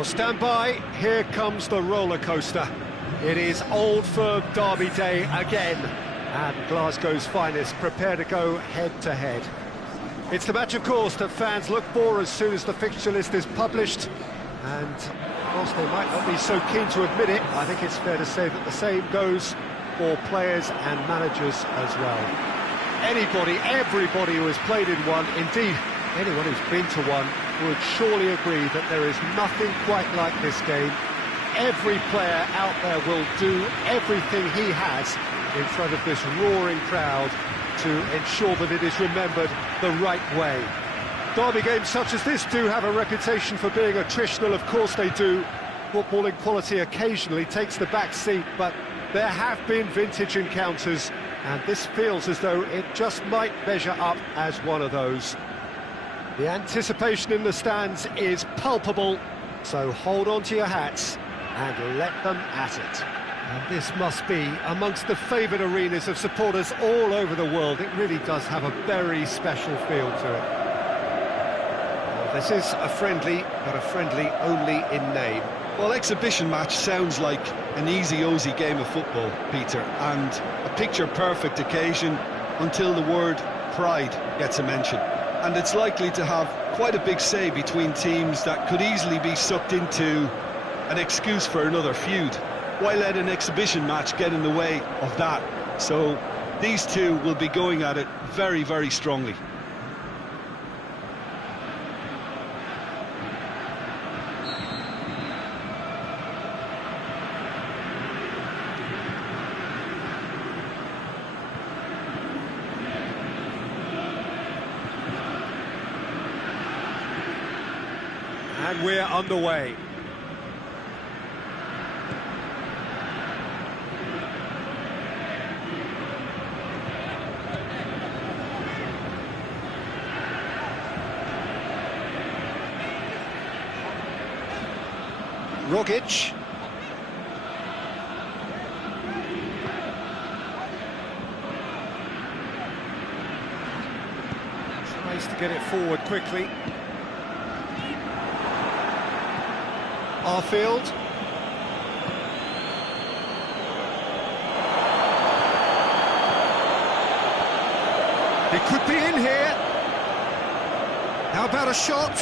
Well, stand by, here comes the roller coaster. It is Old Firm Derby Day again, and Glasgow's finest prepare to go head-to-head. It's the match, of course, that fans look for as soon as the fixture list is published, and whilst they might not be so keen to admit it, I think it's fair to say that the same goes for players and managers as well. Anybody, everybody who has played in one, indeed anyone who's been to one, would surely agree that there is nothing quite like this game. Every player out there will do everything he has in front of this roaring crowd to ensure that it is remembered the right way. Derby games such as this do have a reputation for being attritional, of course they do. Footballing quality occasionally takes the back seat, but there have been vintage encounters, and this feels as though it just might measure up as one of those. The anticipation in the stands is palpable, so hold on to your hats and let them at it. And this must be amongst the favoured arenas of supporters all over the world. It really does have a very special feel to it. Well, this is a friendly, but a friendly only in name. Well, exhibition match sounds like an easy-ozy game of football, Peter, and a picture-perfect occasion until the word pride gets a mention. And it's likely to have quite a big say between teams that could easily be sucked into an excuse for another feud. Why let an exhibition match get in the way of that? So these two will be going at it very, very strongly. And we're underway. Rogic. Tries to get it forward quickly. Arfield. He could be in here. How about a shot?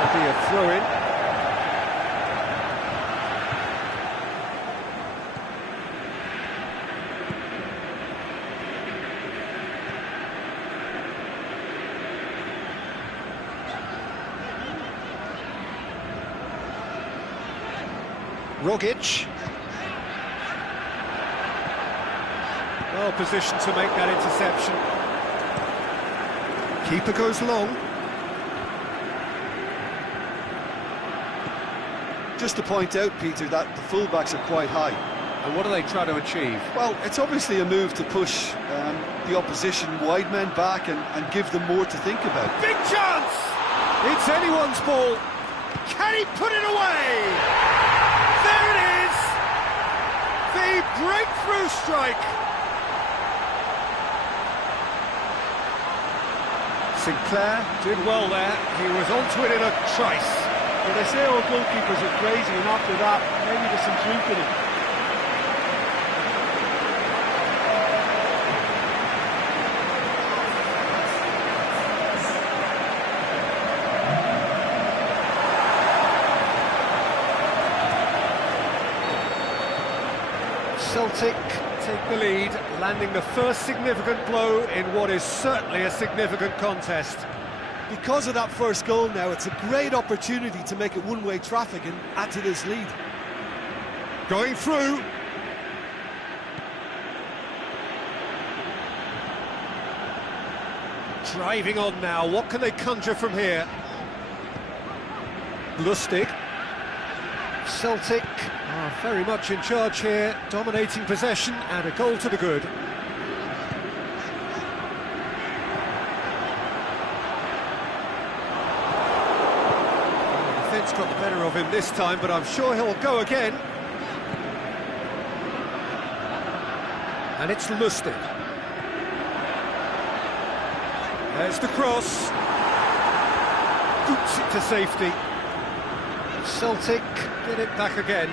That'll be a throw-in. Rogic. Well positioned to make that interception. Keeper goes long. Just to point out, Peter, that the fullbacks are quite high. And what do they try to achieve? Well, it's obviously a move to push the opposition wide men back and give them more to think about. Big chance! It's anyone's ball. Can he put it away? There it is! The breakthrough strike! Sinclair did well there. He was onto it in a trice. Well, they say all goalkeepers are crazy, and after that, maybe there's some truth in it. Celtic take the lead, landing the first significant blow in what is certainly a significant contest. Because of that first goal now, it's a great opportunity to make it one-way traffic and add to this lead. Going through. Driving on now, what can they conjure from here? Lustig. Celtic are very much in charge here, dominating possession and a goal to the good. The defence got the better of him this time, but I'm sure he'll go again. And it's Lustig. There's the cross. Scoots it to safety. Celtic get it back again.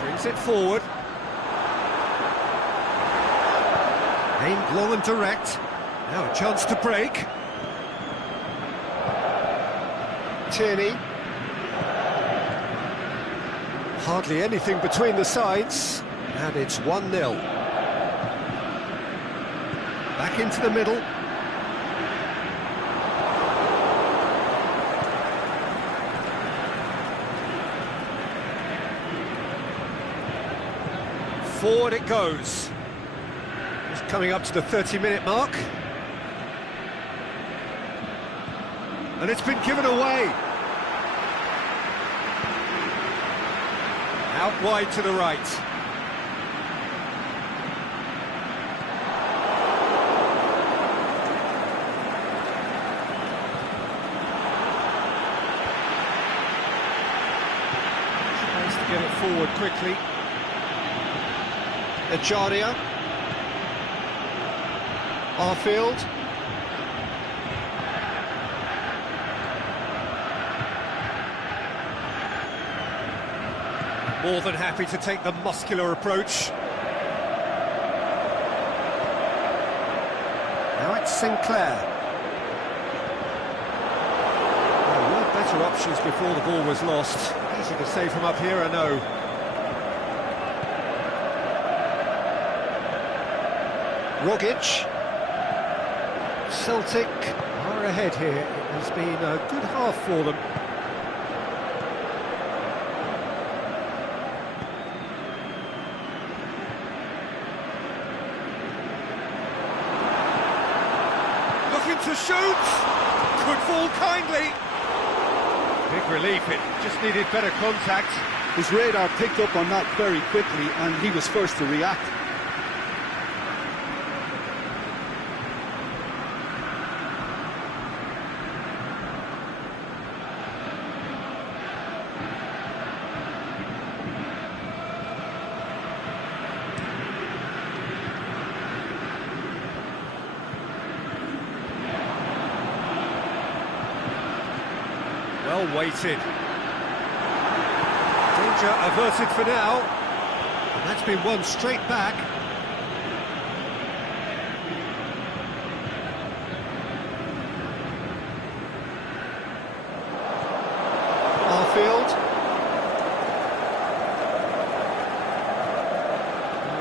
Brings it forward. Aimed long and direct. Now a chance to break. Tierney. Hardly anything between the sides, and it's 1-0. Back into the middle. Forward it goes. Just coming up to the 30-minute mark. And it's been given away. Out wide to the right. Nice to get it forward quickly. Echaria. Arfield. More than happy to take the muscular approach. Now it's Sinclair. There were better options before the ball was lost. Easy to say from up here, I know. Rogic. Celtic are ahead here. It has been a good half for them. To shoot, could fall kindly. Big relief, it just needed better contact. His radar picked up on that very quickly and he was first to react. Well weighted. Danger averted for now. And that's been won straight back. Arfield.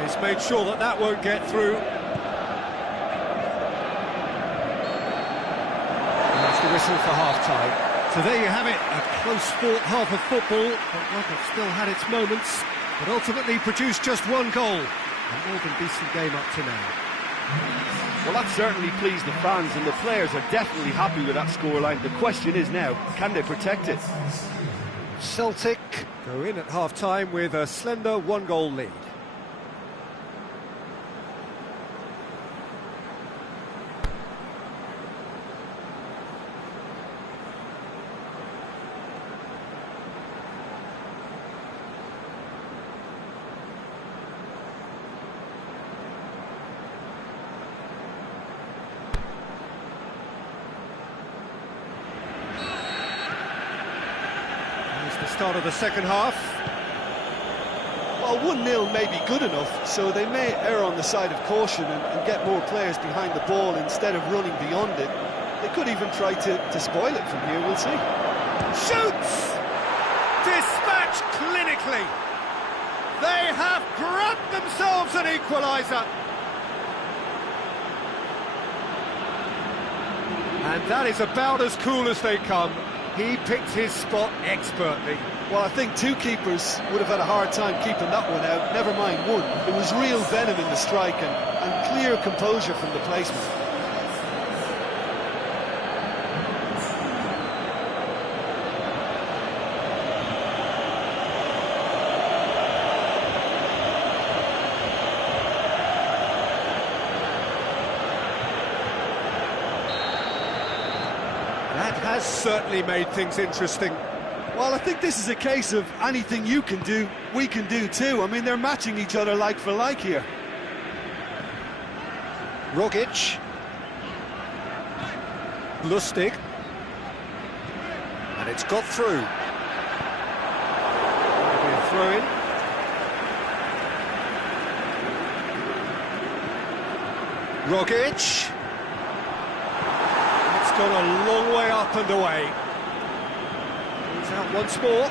He's made sure that that won't get through. And that's the whistle for half-time. So there you have it, a close-fought half of football, but one that still had its moments, but ultimately produced just one goal. A more than decent game up to now. Well, that certainly pleased the fans, and the players are definitely happy with that scoreline. The question is now, can they protect it? Celtic go in at half-time with a slender one-goal lead. The start of the second half. Well, 1-0 may be good enough, so they may err on the side of caution and get more players behind the ball instead of running beyond it. They could even try to spoil it from here, we'll see. Shoots! Dispatched clinically. They have grabbed themselves an equaliser. And that is about as cool as they come. He picked his spot expertly. Well, I think two keepers would have had a hard time keeping that one out, never mind one. There was real venom in the strike and clear composure from the placement. That has certainly made things interesting. Well, I think this is a case of anything you can do, we can do too. I mean, they're matching each other like for like here. Rogic. Lustig. And it's got through. Throw in. Rogic. It's gone a long way up and away. He's out once more.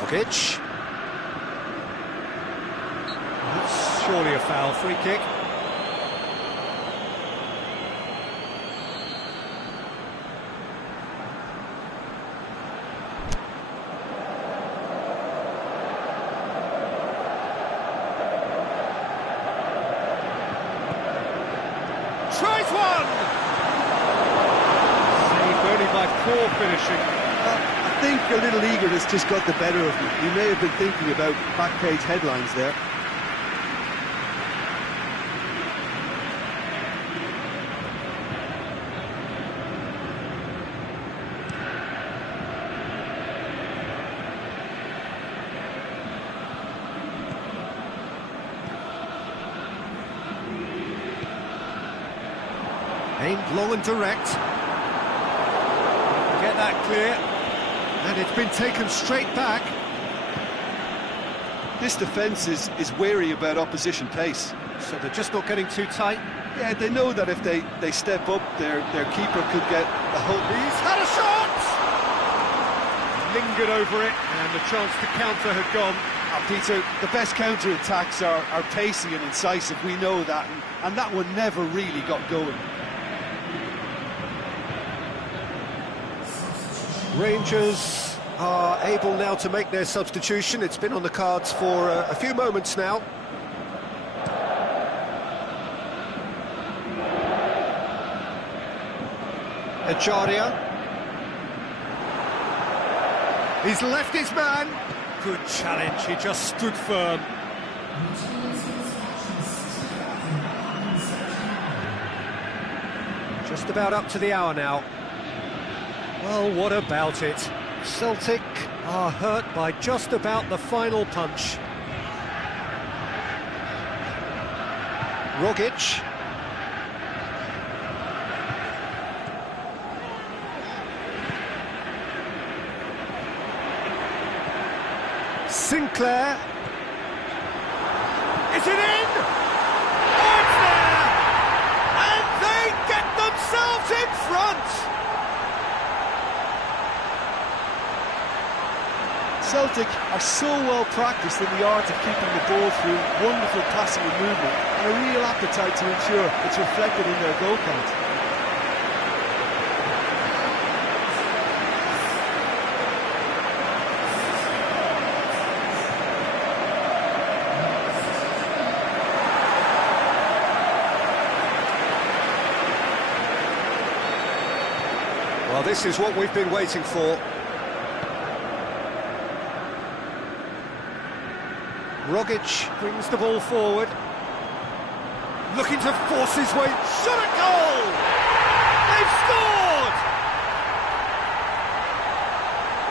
Rogic. That's surely a foul, free kick. Tries one! Saved only by poor finishing. I think a little eagerness just got the better of him. He may have been thinking about back page headlines there. Aimed long and direct. Get that clear. And it's been taken straight back. This defence is wary about opposition pace. So they're just not getting too tight. Yeah, they know that if they step up, their keeper could get a hold. He's had a shot! Lingered over it, and the chance to counter had gone. Peter, the best counter-attacks are pacey and incisive, we know that, and that one never really got going. Rangers are able now to make their substitution. It's been on the cards for a few moments now. Echaria. He's left his man. Good challenge, he just stood firm. Just about up to the hour now. Well, what about it? Celtic are hurt by just about the final punch. Rogic. Sinclair. Is it in? Oh, it's there! And they get themselves in front! Celtic are so well practiced in the art of keeping the ball through, wonderful passing and movement, and a real appetite to ensure it's reflected in their goal count. Well, this is what we've been waiting for. Rogic brings the ball forward, looking to force his way, shot at goal! They've scored!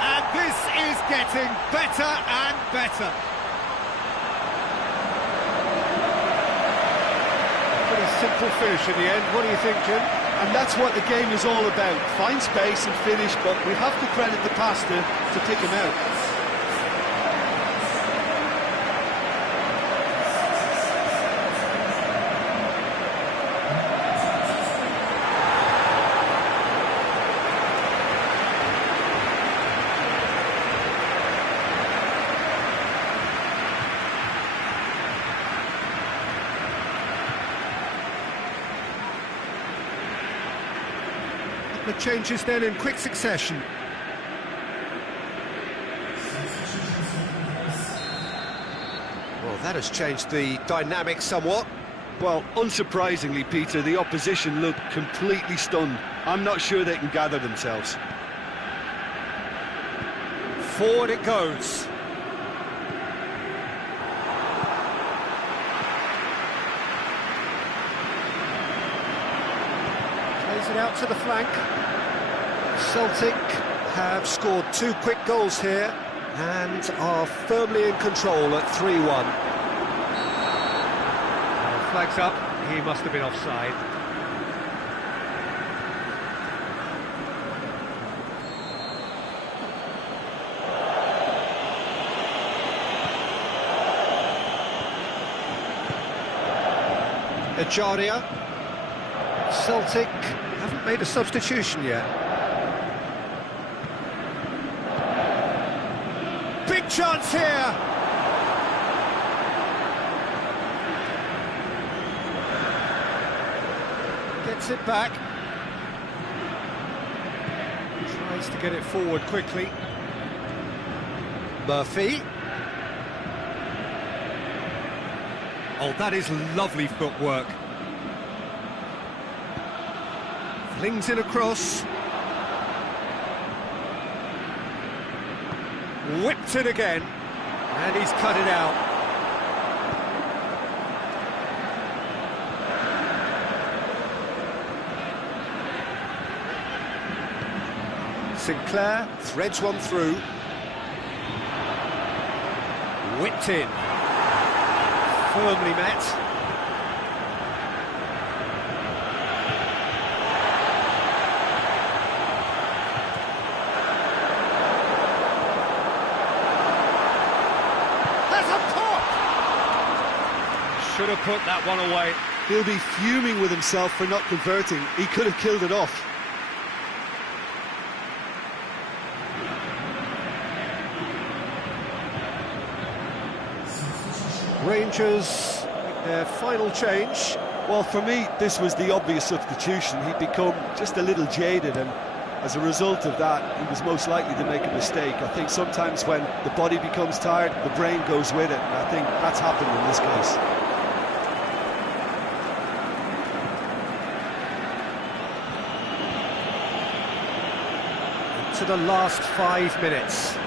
And this is getting better and better. Pretty simple finish in the end, what do you think, Jim? And that's what the game is all about. Find space and finish, but we have to credit the pass to pick him out. The changes then in quick succession. Well, that has changed the dynamic somewhat. Well, unsurprisingly, Peter, the opposition look completely stunned. I'm not sure they can gather themselves. Forward it goes. Plays it out to the flank. Celtic have scored 2 quick goals here and are firmly in control at 3-1. Flags up, he must have been offside. Ejaria. Celtic haven't made a substitution yet. Big chance here! Gets it back. Tries to get it forward quickly. Murphy. Oh, that is lovely footwork. Flings it across. Whipped it again. And he's cut it out. Sinclair threads one through. Whipped in. Firmly met. There's a pop! Should have put that one away. He'll be fuming with himself for not converting. He could have killed it off. Rangers, their final change. Well, for me, this was the obvious substitution. He'd become just a little jaded, and as a result of that, he was most likely to make a mistake. I think sometimes when the body becomes tired, the brain goes with it, and I think that's happened in this case. To the last 5 minutes.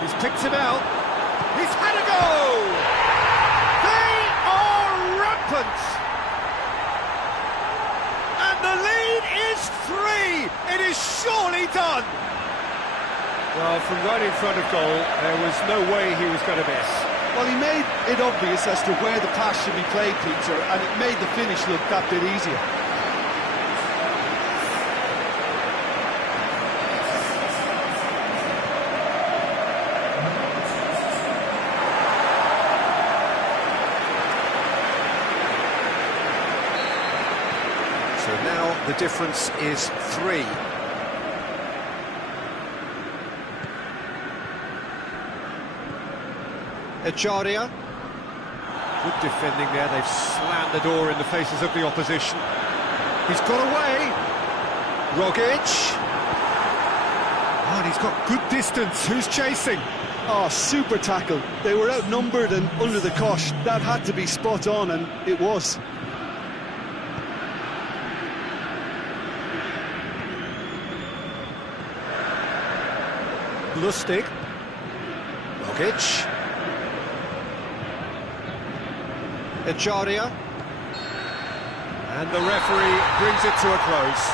He's picked him out. He's had a go! They are rampant! And the lead is 3! It is surely done! Well, from right in front of goal, there was no way he was going to miss. Well, he made it obvious as to where the pass should be played, Peter, and it made the finish look that bit easier. So now the difference is 3. Ejaria. Good defending there, they've slammed the door in the faces of the opposition. He's got away. Rogic. Oh, and he's got good distance. Who's chasing? Oh, super tackle. They were outnumbered and under the cosh. That had to be spot on, and it was. Lustig. Rogic. Ejaria. And the referee brings it to a close.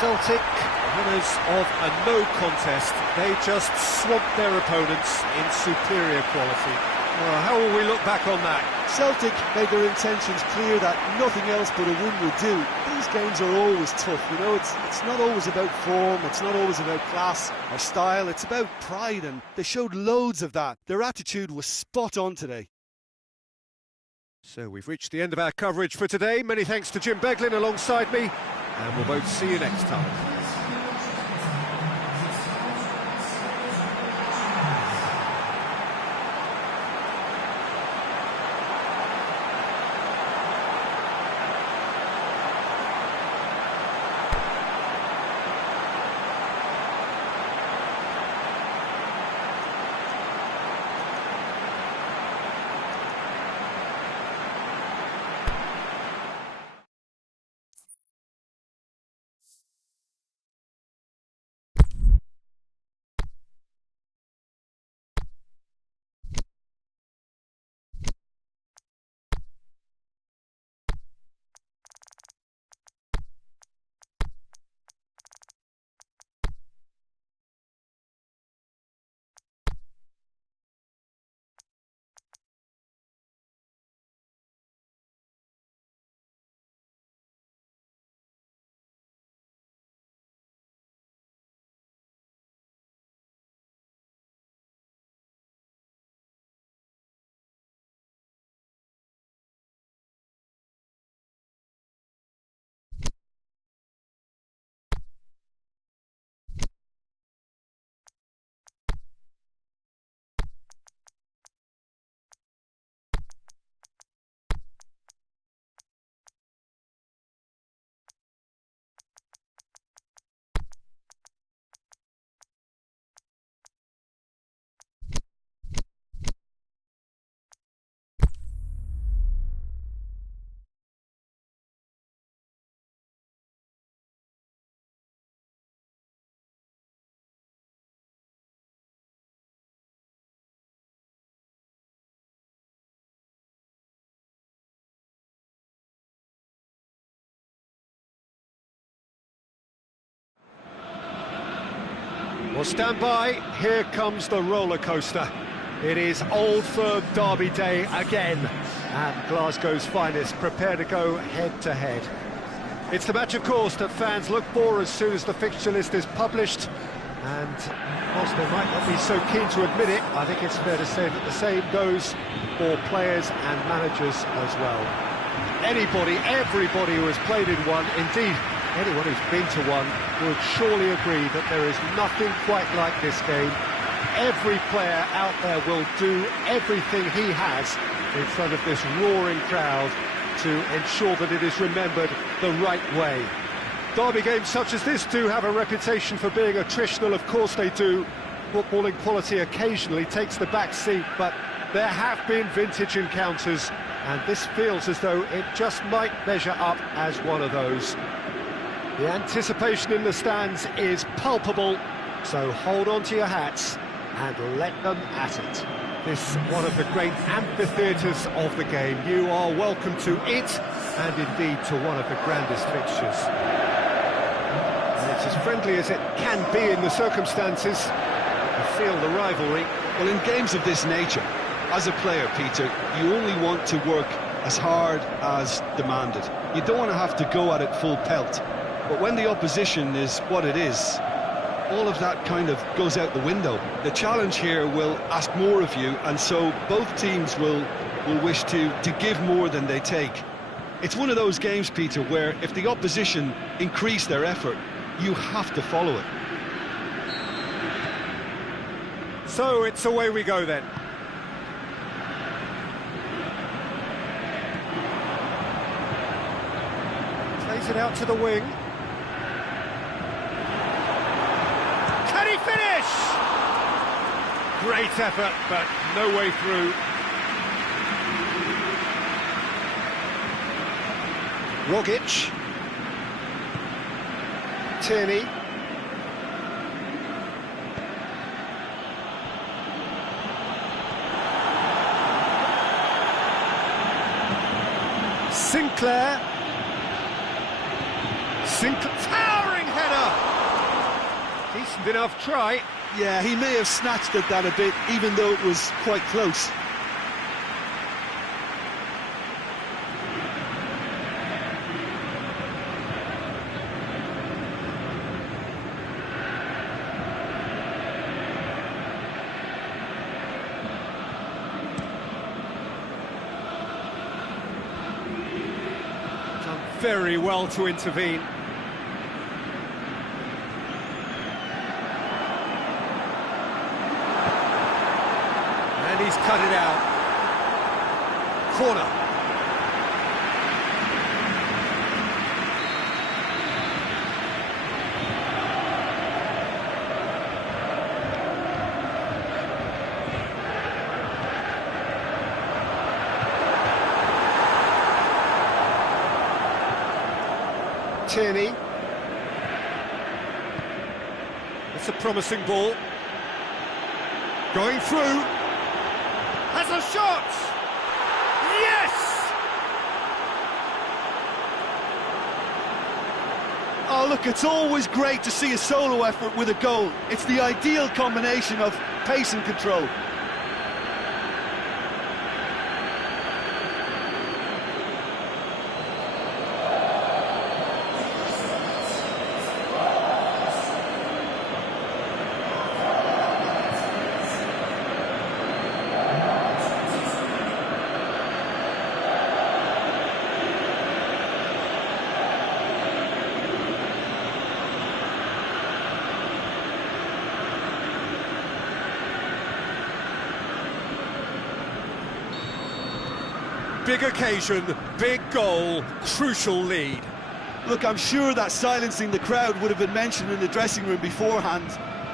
Celtic, winners of a no contest. They just swamped their opponents in superior quality. Well, how will we look back on that? Celtic made their intentions clear that nothing else but a win would do. These games are always tough, you know, it's not always about form, it's not always about class or style, it's about pride, and they showed loads of that. Their attitude was spot on today. So we've reached the end of our coverage for today. Many thanks to Jim Beglin alongside me, and we'll both see you next time. Well, stand by, here comes the roller coaster. It is Old Firm Derby Day again, and Glasgow's finest prepare to go head-to-head. It's the match, of course, that fans look for as soon as the fixture list is published, and whilst they might not be so keen to admit it, I think it's fair to say that the same goes for players and managers as well. Anybody, everybody who has played in one, indeed anyone who's been to one, would surely agree that there is nothing quite like this game. Every player out there will do everything he has in front of this roaring crowd to ensure that it is remembered the right way. Derby games such as this do have a reputation for being attritional, of course they do. Footballing quality occasionally takes the back seat, but there have been vintage encounters, and this feels as though it just might measure up as one of those. The anticipation in the stands is palpable, so hold on to your hats and let them at it. This one of the great amphitheatres of the game. You are welcome to it, and indeed to one of the grandest fixtures. And it's as friendly as it can be in the circumstances. You feel the rivalry. Well, in games of this nature, as a player, Peter, you only want to work as hard as demanded. You don't want to have to go at it full pelt. But when the opposition is what it is, all of that kind of goes out the window. The challenge here will ask more of you, and so both teams will wish to give more than they take. It's one of those games, Peter, where if the opposition increase their effort, you have to follow it. So it's away we go then. Plays it out to the wing. Can he finish? Great effort, but no way through. Rogic. Tierney. Sinclair. Towering header! Decent enough try. Yeah, he may have snatched at that a bit, even though it was quite close. Done very well to intervene. And he's cut it out. Corner. Tierney. It's a promising ball. Going through. Has a shot! Yes! Oh, look, it's always great to see a solo effort with a goal. It's the ideal combination of pace and control. Big occasion, big goal, crucial lead. Look, I'm sure that silencing the crowd would have been mentioned in the dressing room beforehand.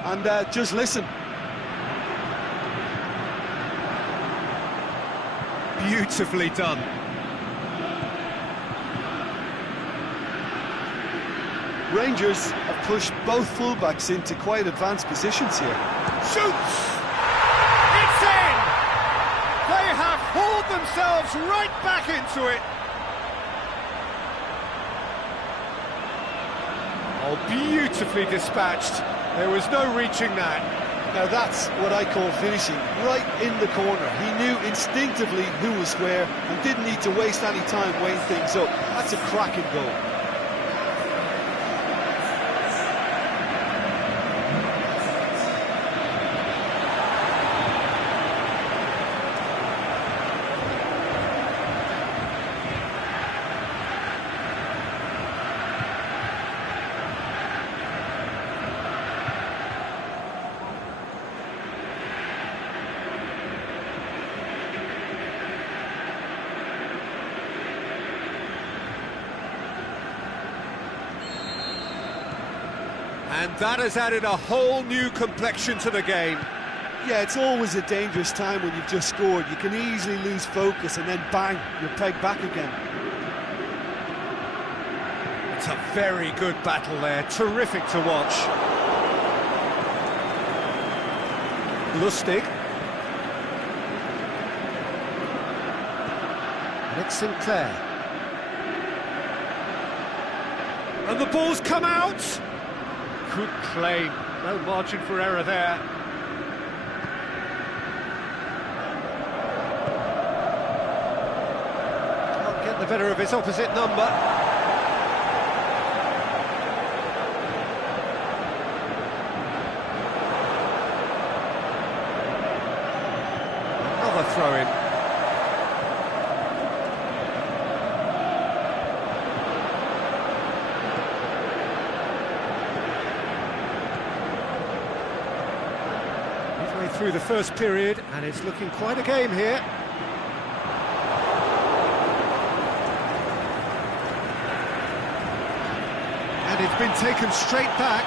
And just listen. Beautifully done. Rangers have pushed both fullbacks into quite advanced positions here. Shoots! It's in! They have hauled themselves right back into it. Oh, beautifully dispatched. There was no reaching that. Now that's what I call finishing, right in the corner. He knew instinctively who was where and didn't need to waste any time weighing things up. That's a cracking goal. And that has added a whole new complexion to the game. Yeah, it's always a dangerous time when you've just scored. You can easily lose focus and then bang, you're pegged back again. It's a very good battle there, terrific to watch. Lustig. Nick Sinclair. And the ball's come out! Good claim, no margin for error there. Can't get the better of his opposite number. Another throw-in. Through the first period, and it's looking quite a game here. And it's been taken straight back.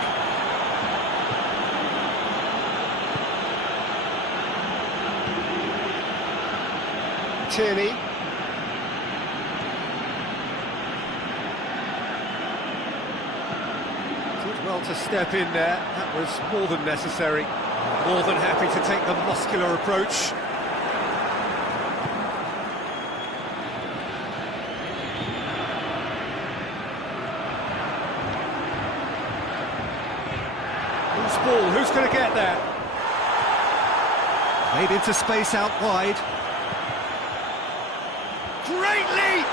Tierney. Did well to step in there. That was more than necessary. More than happy to take the muscular approach. Who's ball? Who's going to get there? Made into space out wide. Great leap!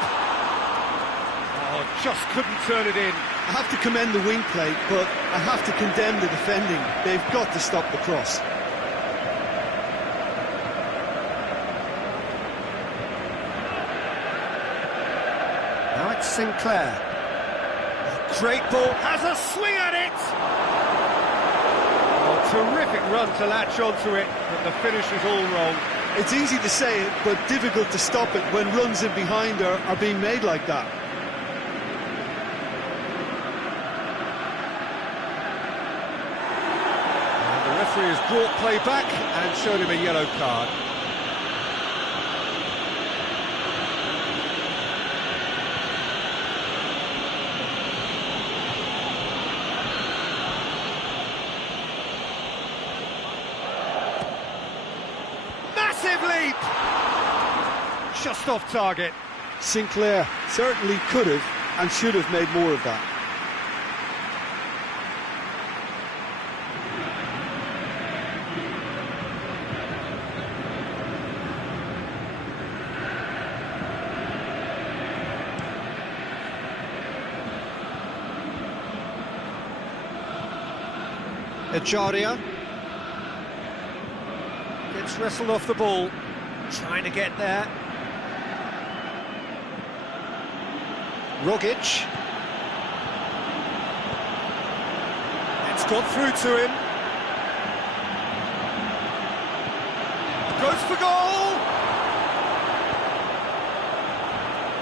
Oh, just couldn't turn it in. I have to commend the wing play, but I have to condemn the defending. They've got to stop the cross. Now it's Sinclair. Great ball, has a swing at it! Oh, terrific run to latch onto it, but the finish is all wrong. It's easy to say it, but difficult to stop it when runs in behind are being made like that. He has brought play back and showed him a yellow card. Massive leap! Just off target. Sinclair certainly could have and should have made more of that. Ejaria gets wrestled off the ball, trying to get there. Rogic. It's got through to him. Goes for goal!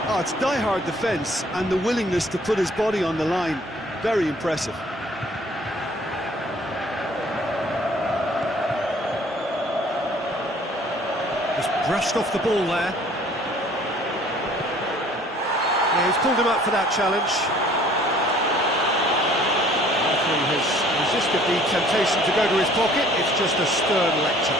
Oh, it's die-hard defence and the willingness to put his body on the line. Very impressive. Brushed off the ball there. Yeah, he's pulled him up for that challenge. Referee has resisted the temptation to go to his pocket. It's just a stern lecture.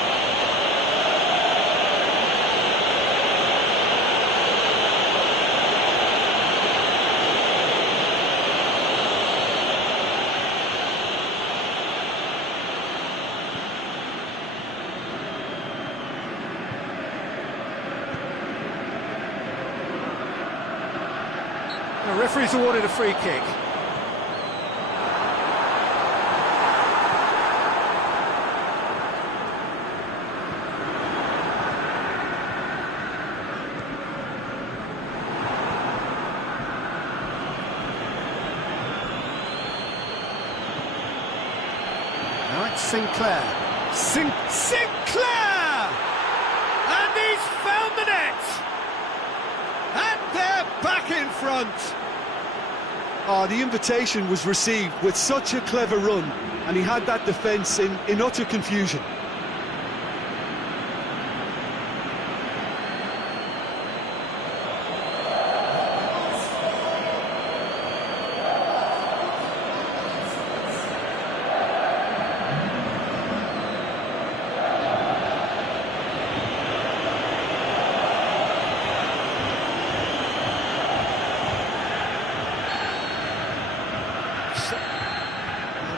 The referee's awarded a free kick. Now it's Sinclair. Sinclair! And he's found the net! And they're back in front! Oh, the invitation was received with such a clever run, and he had that defence in utter confusion.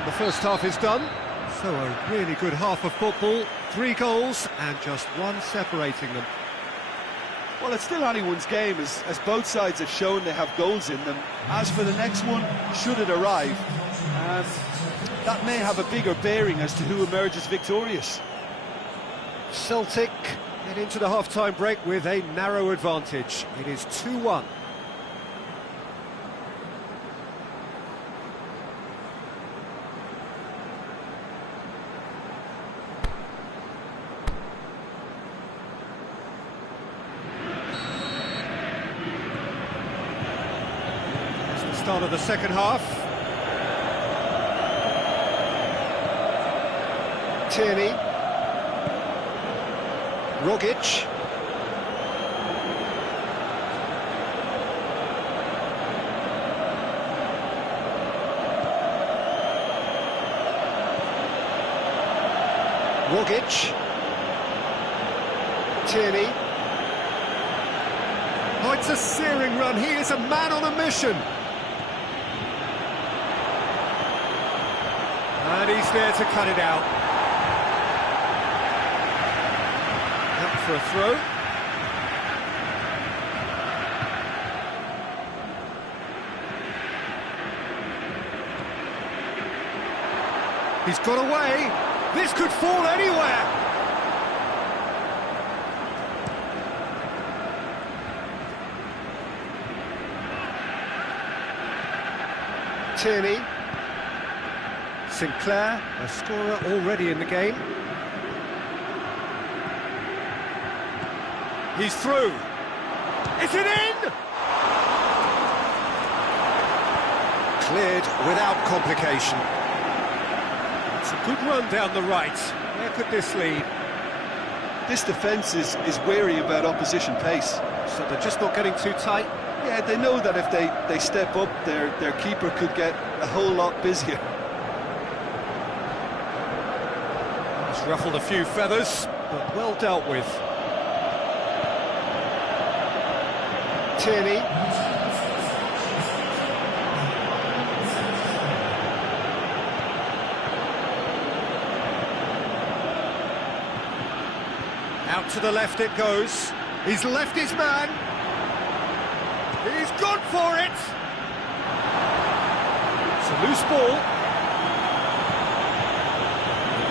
The first half is done, so a really good half of football, 3 goals and just one separating them. Well, it's still anyone's game, as both sides have shown they have goals in them. As for the next one, should it arrive, that may have a bigger bearing as to who emerges victorious. Celtic get into the half-time break with a narrow advantage. It is 2-1. Start of the second half. Tierney. Rogic. Rogic. Tierney. Oh, it's a searing run. He is a man on a mission. And he's there to cut it out. Out for a throw. He's got away. This could fall anywhere. Tierney. Sinclair, a scorer already in the game. He's through. Is it in? Cleared without complication. It's a good run down the right. Where could this lead? This defence is wary about opposition pace. So they're just not getting too tight? Yeah, they know that if they step up, their keeper could get a whole lot busier. Ruffled a few feathers, but well dealt with. Tierney. Out to the left it goes. He's left his man. He's gone for it. It's a loose ball.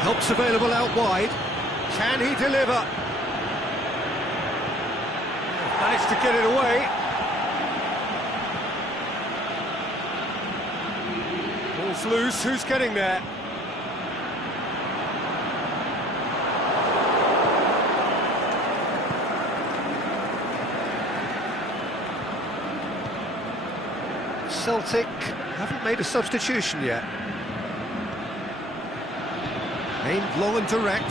Helps available out wide. Can he deliver? Managed to get it away. Ball's loose. Who's getting there? Celtic haven't made a substitution yet. Aimed long and direct.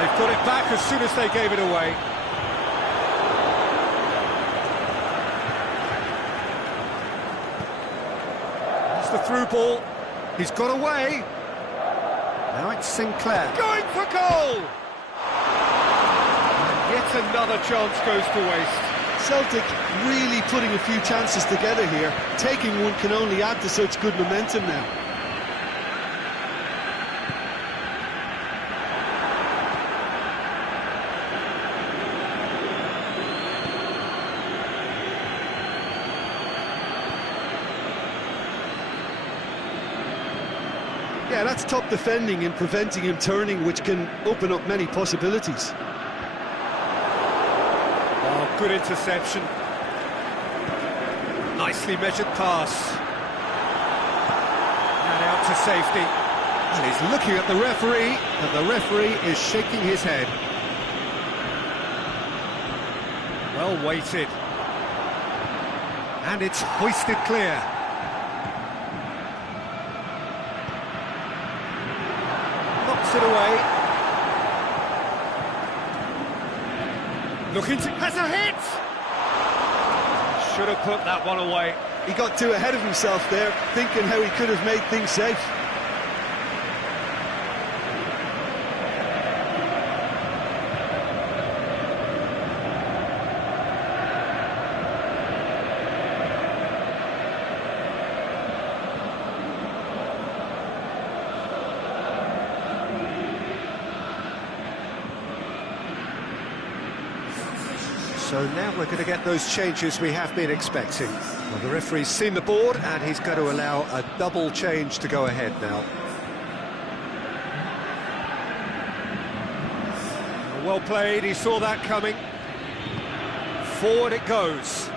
They've got it back as soon as they gave it away. That's the through ball. He's got away. Now it's Sinclair. Going for goal! And yet another chance goes to waste. Celtic really putting a few chances together here. Taking one can only add to such good momentum now. Yeah, that's top defending and preventing him turning, which can open up many possibilities. Oh, good interception. Nicely measured pass. And out to safety. And he's looking at the referee, and the referee is shaking his head. Well weighted. And it's hoisted clear. Knocks it away. Looking to... has a hit! Should have put that one away. He got too ahead of himself there, thinking how he could have made things safe. So now we're going to get those changes we have been expecting. Well, the referee's seen the board and he's going to allow a double change to go ahead now. Well played, he saw that coming. Forward it goes.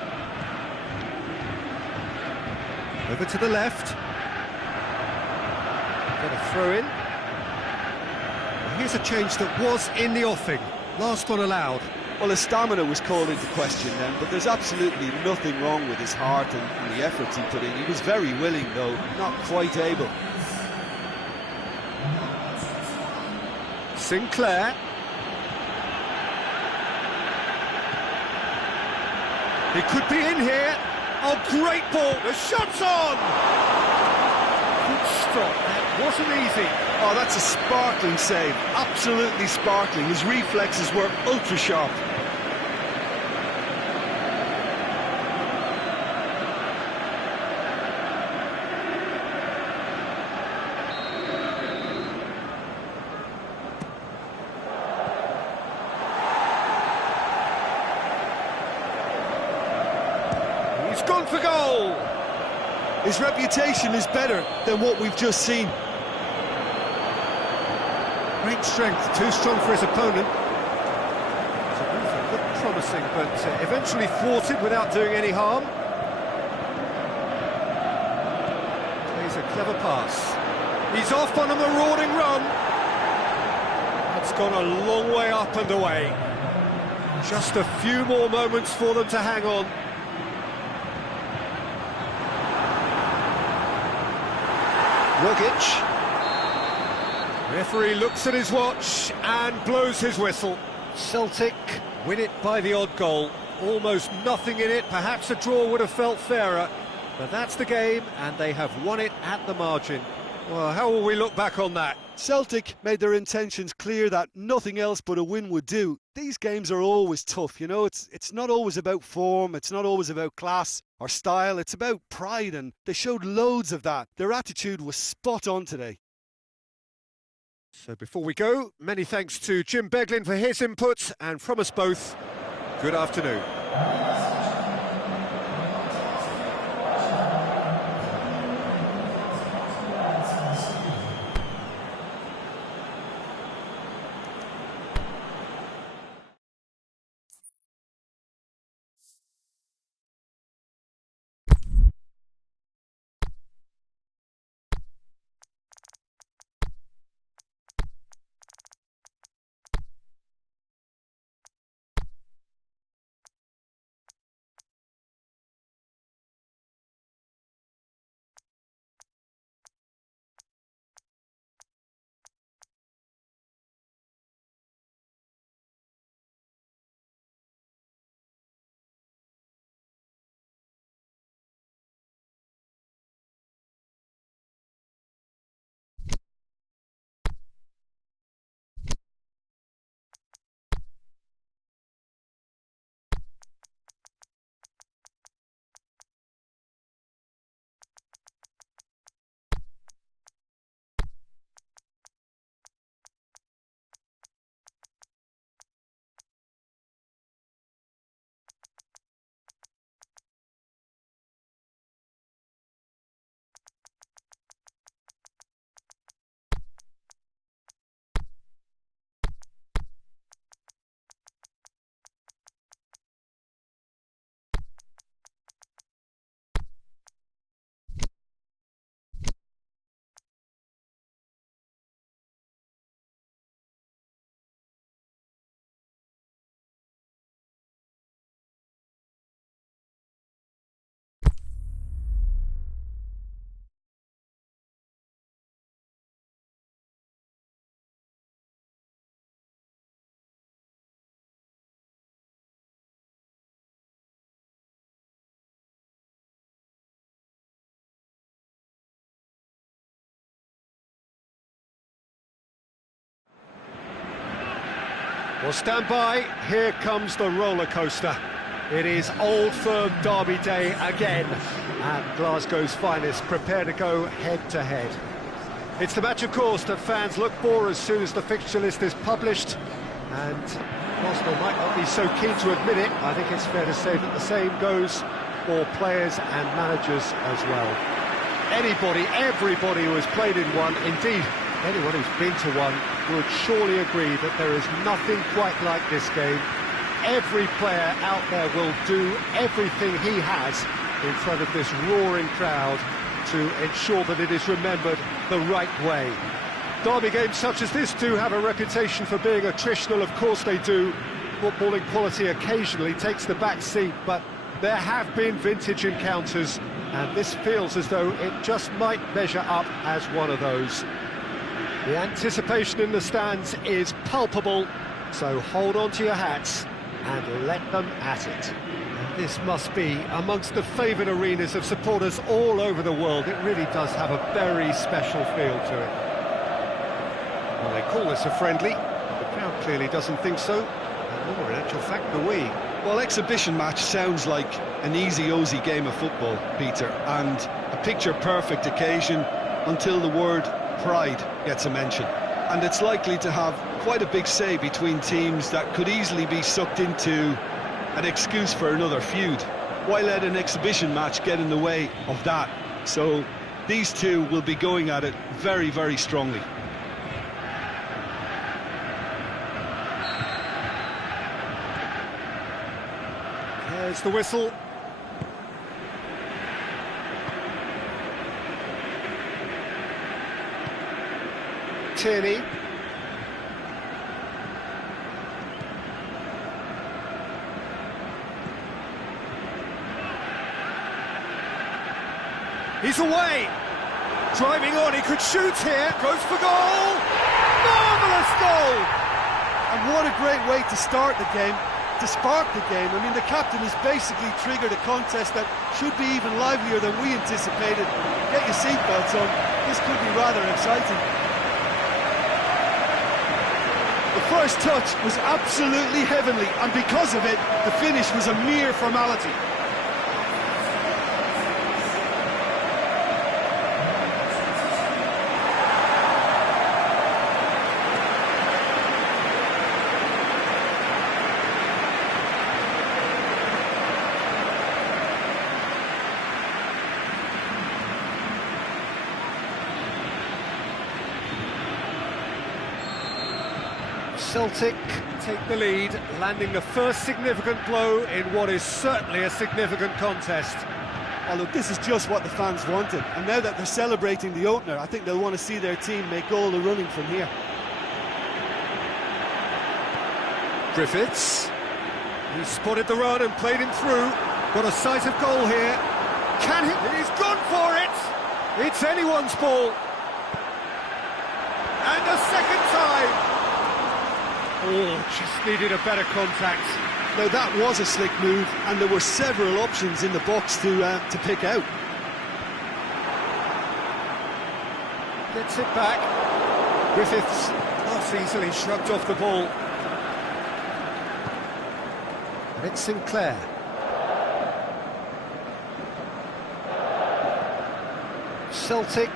Over to the left. Get a throw in. Well, here's a change that was in the offing. Last one allowed. Well, his stamina was called into question then, but there's absolutely nothing wrong with his heart and the efforts he put in. He was very willing, though, not quite able. Sinclair. He could be in here. Oh, great ball. The shot's on. Good stop. That wasn't easy. Oh, that's a sparkling save. Absolutely sparkling. His reflexes were ultra sharp. He's gone for goal. His reputation is better than what we've just seen. Great strength, too strong for his opponent. So both looked promising, but eventually thwarted without doing any harm. Plays a clever pass. He's off on a marauding run. That's gone a long way up and away. Just a few more moments for them to hang on. Rogic. Referee looks at his watch and blows his whistle. Celtic win it by the odd goal. Almost nothing in it. Perhaps a draw would have felt fairer. But that's the game, and they have won it at the margin. Well, how will we look back on that? Celtic made their intentions clear that nothing else but a win would do. These games are always tough, you know, it's not always about form, it's not always about class or style, it's about pride, and they showed loads of that. Their attitude was spot on today. So before we go, many thanks to Jim Beglin for his input, and from us both, good afternoon. Well, stand by, here comes the roller coaster. It is Old Firm Derby Day again, and Glasgow's finest prepare to go head-to-head. It's the match, of course, that fans look for as soon as the fixture list is published, and whilst they might not be so keen to admit it, I think it's fair to say that the same goes for players and managers as well. Anybody, everybody who has played in one, indeed anyone who's been to one, would surely agree that there is nothing quite like this game. Every player out there will do everything he has in front of this roaring crowd to ensure that it is remembered the right way. Derby games such as this do have a reputation for being attritional, of course they do. Footballing quality occasionally takes the back seat, but there have been vintage encounters, and this feels as though it just might measure up as one of those. The anticipation in the stands is palpable, so hold on to your hats and let them at it. And this must be amongst the favoured arenas of supporters all over the world. It really does have a very special feel to it. Well, they call this a friendly. The crowd clearly doesn't think so, and nor in actual fact do we. Well, exhibition match sounds like an easy-osy game of football, Peter, and a picture-perfect occasion until the word pride gets a mention. And it's likely to have quite a big say between teams that could easily be sucked into an excuse for another feud. Why let an exhibition match get in the way of that? So these two will be going at it very, very strongly. There's the whistle. Tierney. He's away. Driving on, he could shoot here. Goes for goal. Marvellous goal! And what a great way to start the game, to spark the game. I mean, the captain has basically triggered a contest that should be even livelier than we anticipated. Get your seatbelts on. This could be rather exciting. The first touch was absolutely heavenly, and because of it, the finish was a mere formality. Celtic take the lead, landing the first significant blow in what is certainly a significant contest. Oh, look, this is just what the fans wanted, and now that they're celebrating the opener, I think they'll want to see their team make all the running from here. Griffiths, he spotted the run and played him through. Got a sight of goal here. Can he? He's gone for it! It's anyone's ball. And a second time. Oh, just needed a better contact. Now that was a slick move, and there were several options in the box to pick out. Gets it back. Griffiths not easily shrugged off the ball. And it's Sinclair. Celtic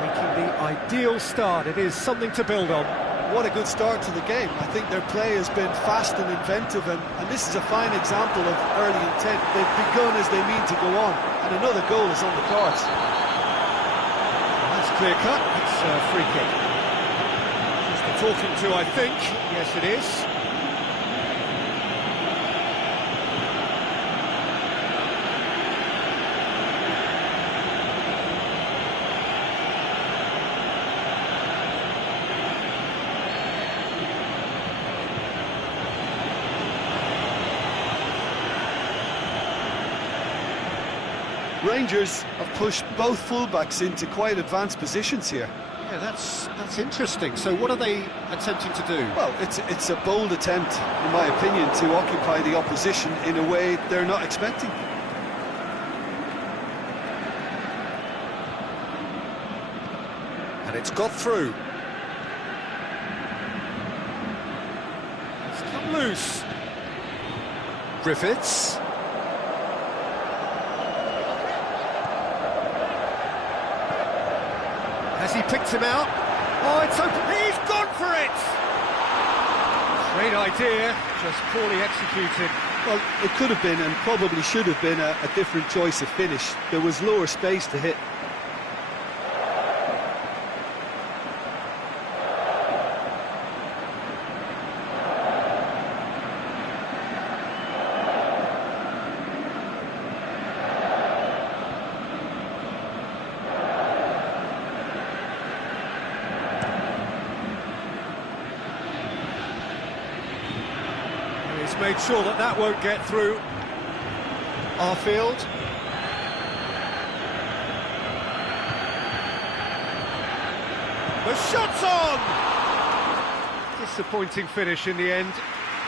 making the ideal start. It is something to build on. What a good start to the game. I think their play has been fast and inventive, and this is a fine example of early intent. They've begun as they mean to go on, and another goal is on the cards. Well, that's clear cut. It's a free kick. Just the talking to, I think. Yes, it is. Rangers have pushed both fullbacks into quite advanced positions here. Yeah, that's interesting. So what are they attempting to do? Well, it's a bold attempt, in my opinion, to occupy the opposition in a way they're not expecting. And it's got through. It's come loose. Griffiths. Has he picked him out? Oh, it's open. He's gone for it! Great idea, just poorly executed. Well, it could have been and probably should have been a different choice of finish. There was lower space to hit. He's made sure that that won't get through. Arfield. The shot's on! Disappointing finish in the end.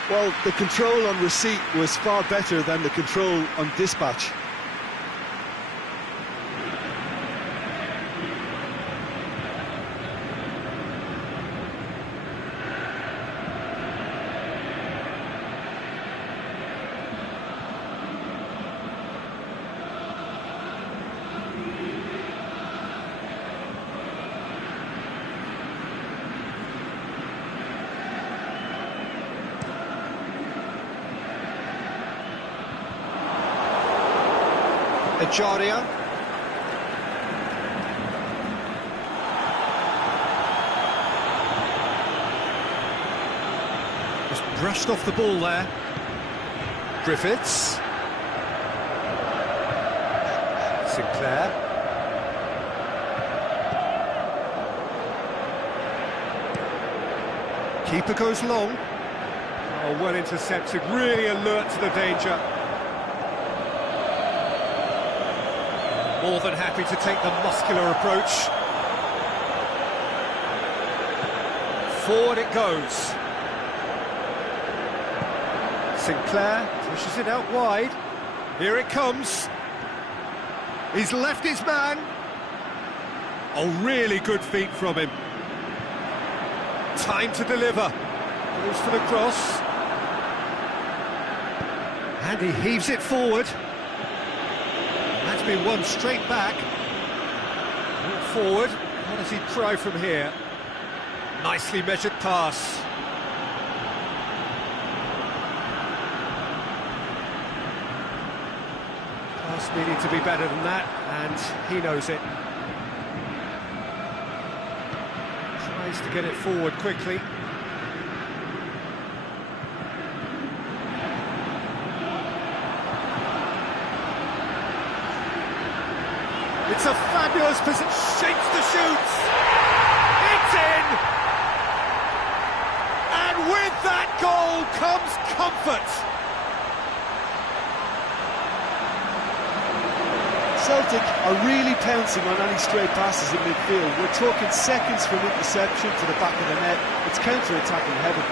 Well, the control on receipt was far better than the control on dispatch. Ejaria. Just brushed off the ball there. Griffiths. Sinclair. Keeper goes long. Oh, well intercepted, really alert to the danger. More than happy to take the muscular approach. Forward it goes. Sinclair pushes it out wide. Here it comes. He's left his man. Oh, really good feet from him. Time to deliver. Goes for the cross. And he heaves it forward. That's been one straight back. Forward. What does he try from here? Nicely measured pass. Pass needing to be better than that, and he knows it. Tries to get it forward quickly. It's a fabulous position, shapes the shoots, it's in! And with that goal comes comfort! Celtic are really pouncing on any stray passes in midfield. We're talking seconds from interception to the back of the net. It's counter-attacking heaven.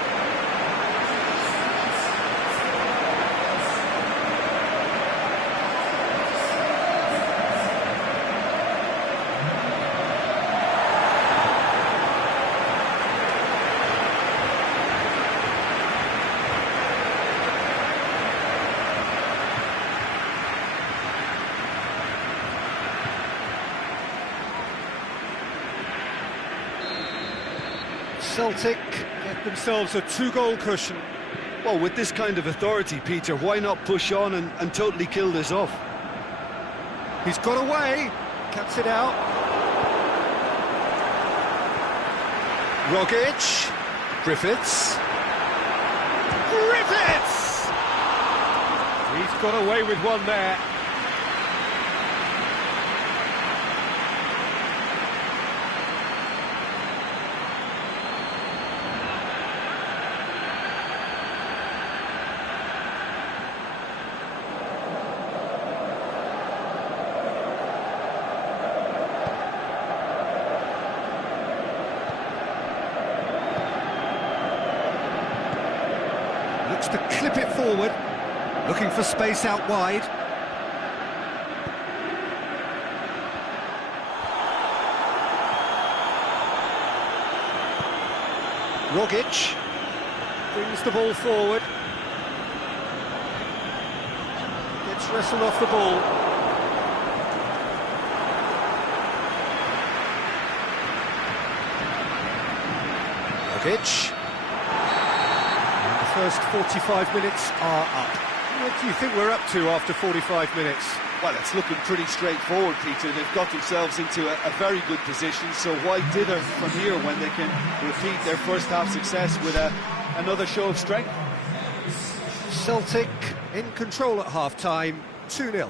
Celtic get themselves a 2-goal cushion. Well, with this kind of authority, Peter, why not push on and totally kill this off? He's got away, cuts it out. Rogic, Griffiths. Griffiths! He's got away with one there. Looks to clip it forward, looking for space out wide. Rogic brings the ball forward. It's wrestled off the ball. Jovic. And the first 45 minutes are up. What do you think we're up to after 45 minutes? Well, it's looking pretty straightforward, Peter. They've got themselves into a very good position, so why dither from here when they can repeat their first half success with another show of strength? Celtic in control at half-time, 2-0.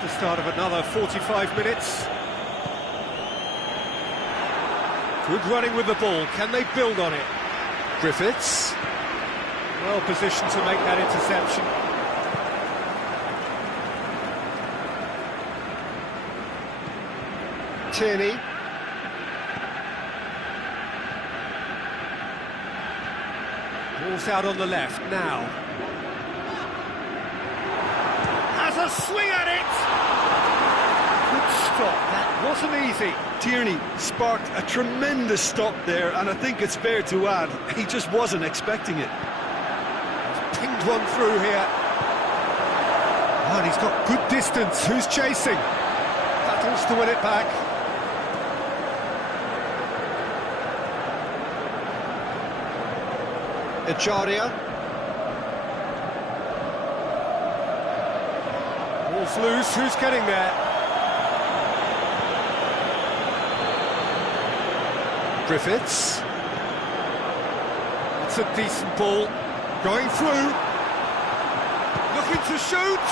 The start of another 45 minutes. Good running with the ball. Can they build on it? Griffiths. Well positioned to make that interception. Tierney. Ball's out on the left now. Has a swing at it! Good stop, that wasn't easy. Tierney sparked a tremendous stop there, and I think it's fair to add, he just wasn't expecting it. He's pinged one through here. Oh, and he's got good distance. Who's chasing? Battles to win it back. Echaria. Ball's loose, who's getting there? Griffiths. It's a decent ball. Going through. Looking to shoot.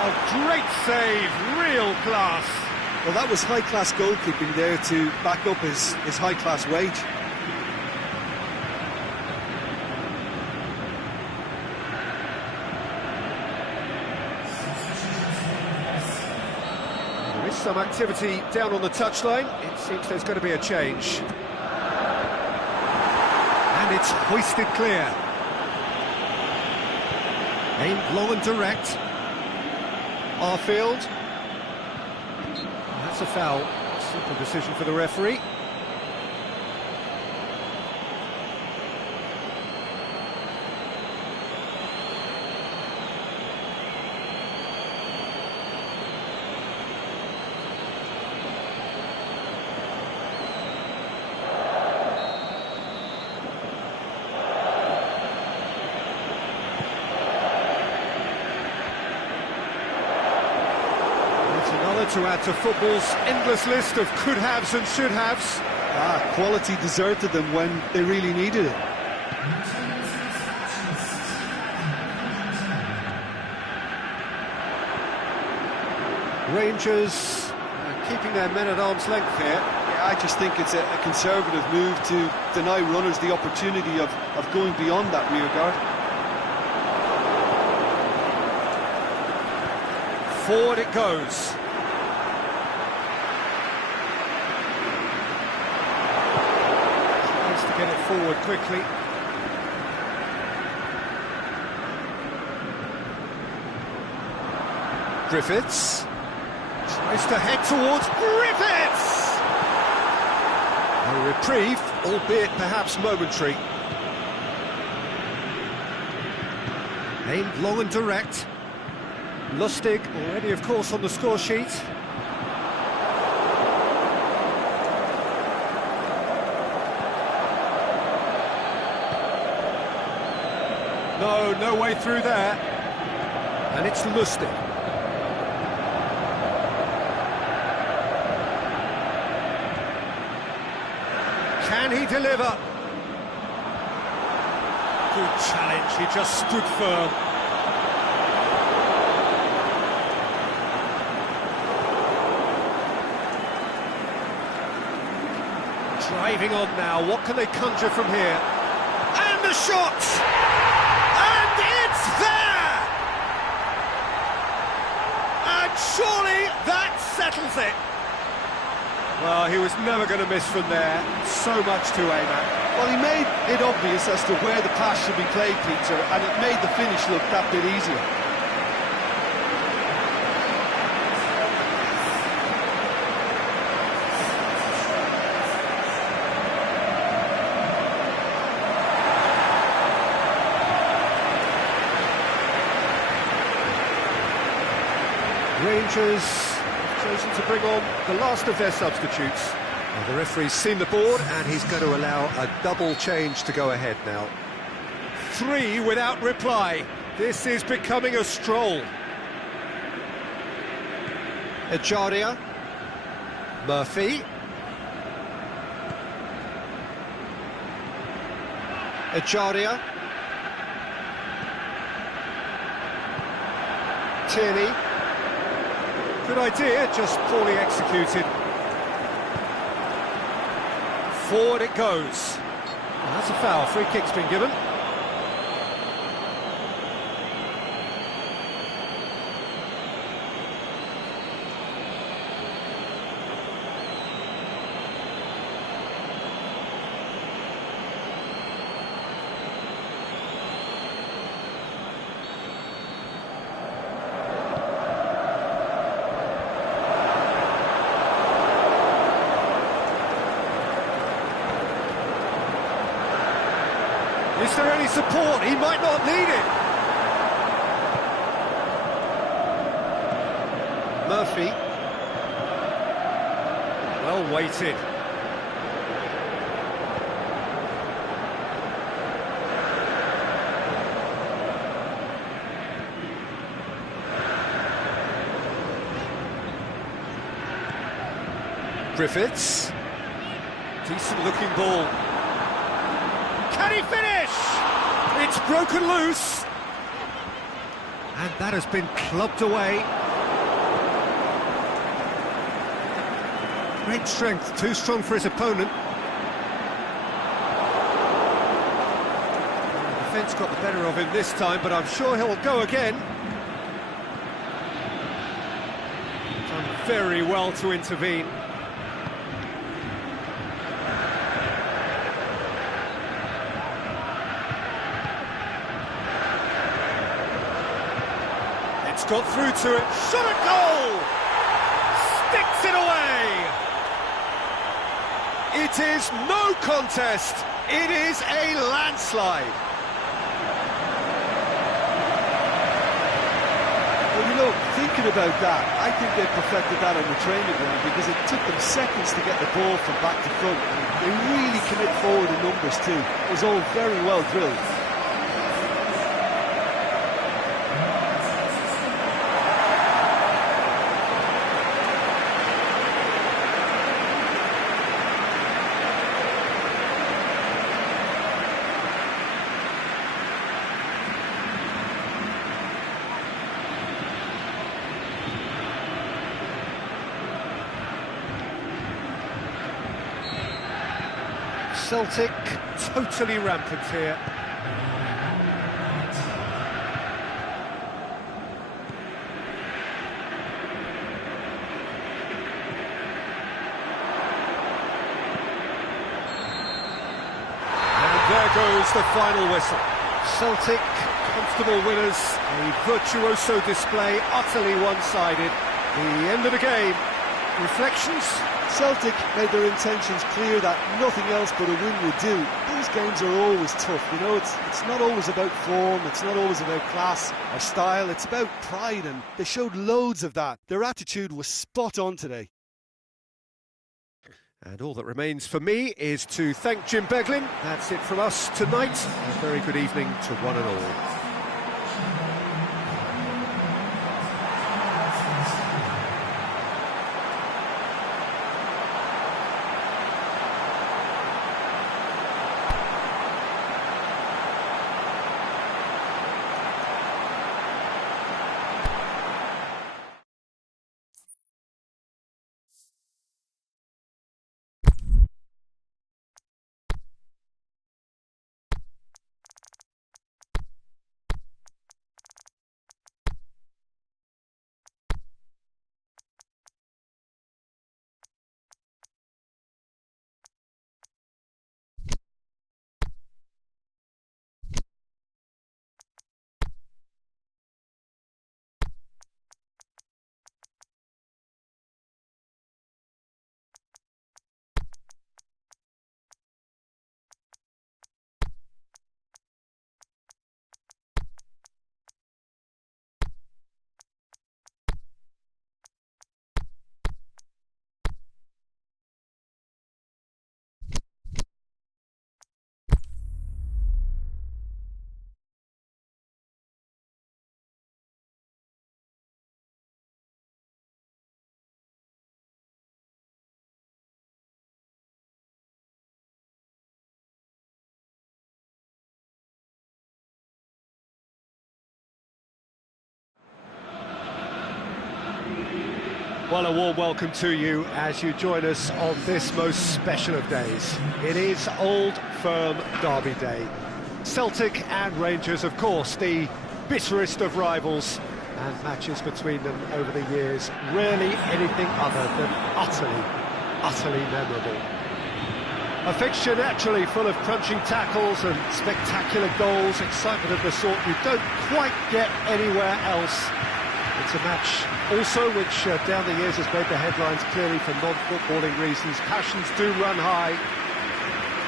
A great save, real class. Well, that was high-class goalkeeping there to back up his high-class wage. There is some activity down on the touchline. It seems there's going to be a change. And it's hoisted clear. Aimed low and direct. Arfield. That's a foul. Simple decision for the referee. To add to football's endless list of could-haves and should-haves. Quality deserted them when they really needed it. Rangers keeping their men at arm's length here. Yeah, I just think it's a conservative move to deny runners the opportunity of going beyond that rear guard. Forward it goes. Tries to get it forward quickly. Griffiths tries to head towards Griffiths! A reprieve, albeit perhaps momentary. Aimed long and direct. Lustig already, of course, on the score sheet. No way through there. And it's Lustig. Can he deliver? Good challenge, he just stood firm. Driving on now, what can they conjure from here? And the shot! And it's there! And surely that settles it! Well, he was never going to miss from there. So much to aim at. Well, he made it obvious as to where the pass should be played, Peter, and it made the finish look that bit easier. Rangers have chosen to bring on the last of their substitutes. Well, the referee's seen the board and he's going to allow a double change to go ahead now. 3 without reply. This is becoming a stroll. Echaria. Murphy. Echaria. Tierney. Good idea, just poorly executed. Forward it goes. Well, that's a foul. Free kick's been given. Is there any support? He might not need it. Murphy. Well weighted. Griffiths. Decent looking ball. Can he finish? It's broken loose. And that has been clubbed away. Great strength, too strong for his opponent. The defence got the better of him this time, but I'm sure he'll go again. Done very well to intervene. Got through to it, shot at goal! Sticks it away! It is no contest, it is a landslide. Well, you know, thinking about that, I think they perfected that on the training ground because it took them seconds to get the ball from back to front. They really commit forward in numbers too. It was all very well drilled. Celtic totally rampant here. And there goes the final whistle. Celtic Comfortable winners, a virtuoso display, utterly one-sided. The end of the game. Reflections? Celtic made their intentions clear that nothing else but a win would do. These games are always tough, you know, it's not always about form, it's not always about class or style, it's about pride, and they showed loads of that. Their attitude was spot on today. And all that remains for me is to thank Jim Beglin. That's it from us tonight. A very good evening to one and all. Well, a warm welcome to you as you join us on this most special of days. It is Old Firm Derby Day. Celtic and Rangers, of course, the bitterest of rivals, and matches between them over the years, rarely anything other than utterly memorable. A fixture naturally full of crunching tackles and spectacular goals, excitement of the sort you don't quite get anywhere else. It's a match also which down the years has made the headlines clearly for non-footballing reasons. Passions do run high,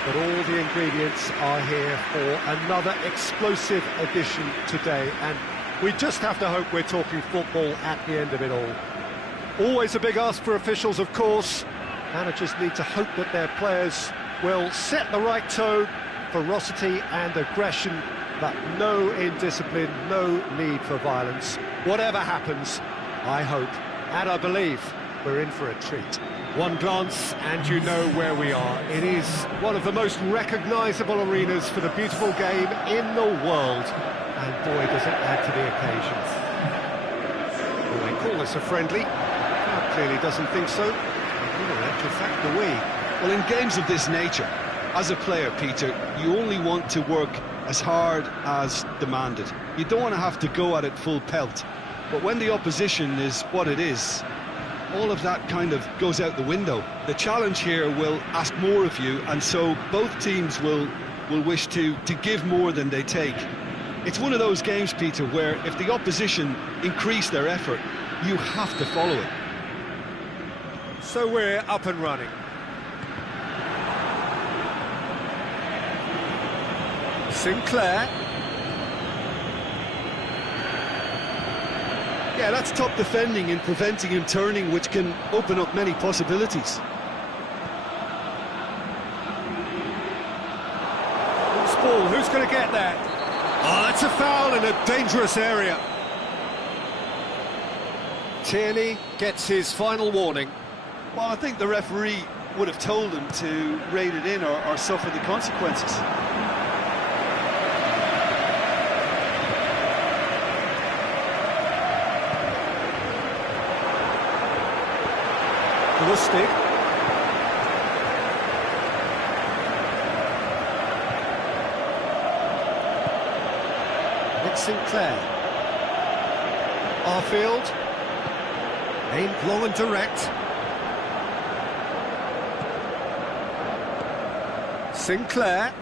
but all the ingredients are here for another explosive edition today, and we just have to hope we're talking football at the end of it all. Always a big ask for officials, of course. Managers need to hope that their players will set the right tone, ferocity and aggression, but no indiscipline, no need for violence. Whatever happens, I hope, and I believe, we're in for a treat. One glance and you know where we are. It is one of the most recognisable arenas for the beautiful game in the world, and boy does it add to the occasion. Well, they call this a friendly. Crowd clearly doesn't think so. In actual fact, do we? Well, in games of this nature, as a player, Peter, you only want to work as hard as demanded. You don't want to have to go at it full pelt. But when the opposition is what it is, all of that kind of goes out the window. The challenge here will ask more of you, and so both teams will wish to give more than they take. It's one of those games, Peter, where if the opposition increase their effort, you have to follow it. So we're up and running. Sinclair. Yeah, that's top defending and preventing him turning, which can open up many possibilities. Loose ball, who's going to get that? Oh, that's a foul in a dangerous area. Tierney gets his final warning. Well, I think the referee would have told him to rate it in or suffer the consequences. Lustig. It's Sinclair. Arfield. Aimed long and direct. Sinclair.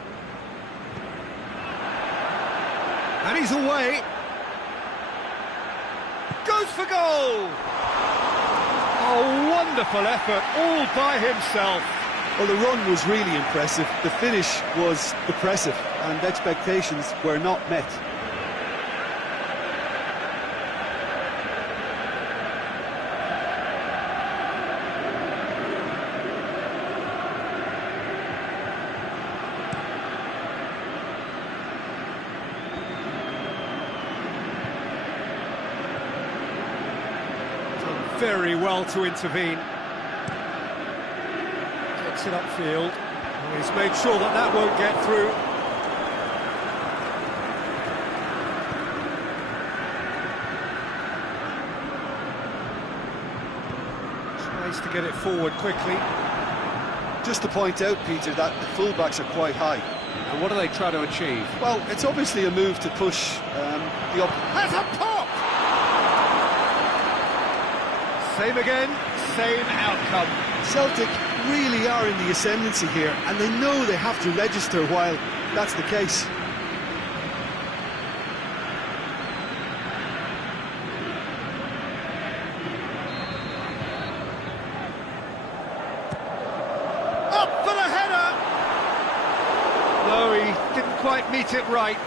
And he's away. Goes for goal! Oh, wonderful effort, all by himself. Well, the run was really impressive. The finish was depressive, and expectations were not met. Very well to intervene. Gets it upfield. He's made sure that that won't get through. Tries to get it forward quickly. Just to point out, Peter, that the fullbacks are quite high. And what do they try to achieve? Well, it's obviously a move to push the up. Has a pop! Same again, same outcome. Celtic really are in the ascendancy here, and they know they have to register while that's the case. Up for the header! No, he didn't quite meet it right.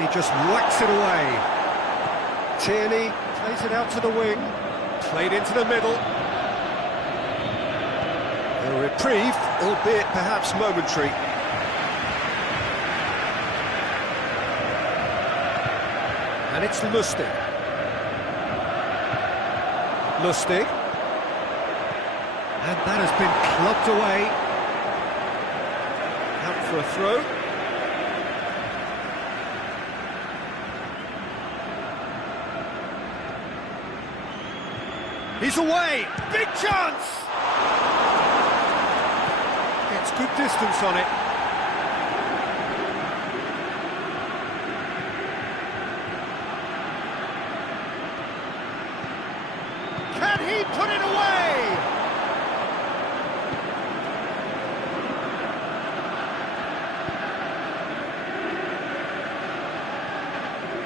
He just whacks it away. Tierney plays it out to the wing, played into the middle. A reprieve, albeit perhaps momentary. And it's Lustig. Lustig. And that has been clubbed away. Out for a throw. He's away! Big chance! Gets good distance on it. Can he put it away?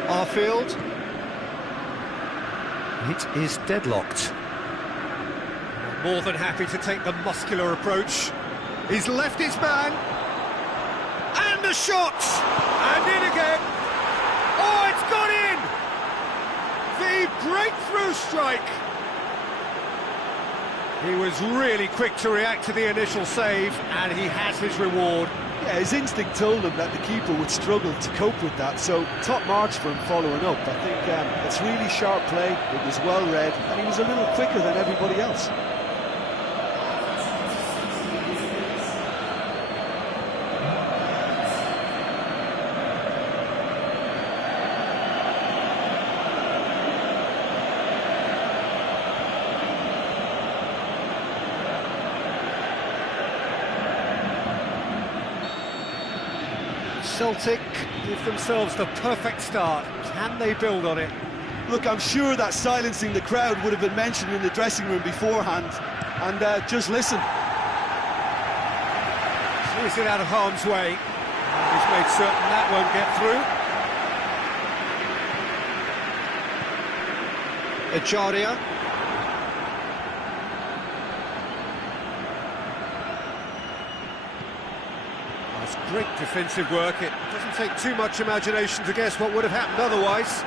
Arfield. It is deadlocked. More than happy to take the muscular approach. He's left his man. And a shot! And in again. Oh, it's gone in! The breakthrough strike. He was really quick to react to the initial save, and he has his reward. Yeah, his instinct told him that the keeper would struggle to cope with that, so top marks for him following up. I think it's really sharp play, it was well read, and he was a little quicker than everybody else. Celtic give themselves the perfect start. Can they build on it? Look, I'm sure that silencing the crowd would have been mentioned in the dressing room beforehand. And just listen. Clears it out of harm's way. He's made certain that won't get through. Echaria. That's great defensive work. It doesn't take too much imagination to guess what would have happened otherwise.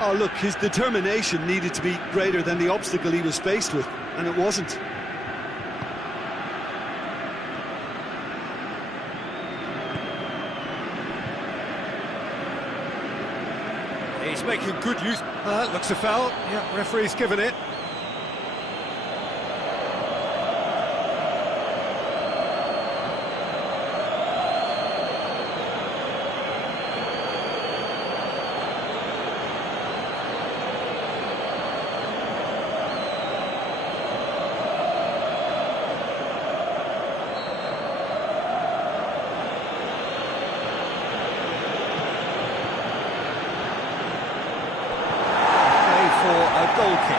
Oh, look, his determination needed to be greater than the obstacle he was faced with, and it wasn't. He's making good use. Looks a foul. Yeah, referee's given it. goal kick.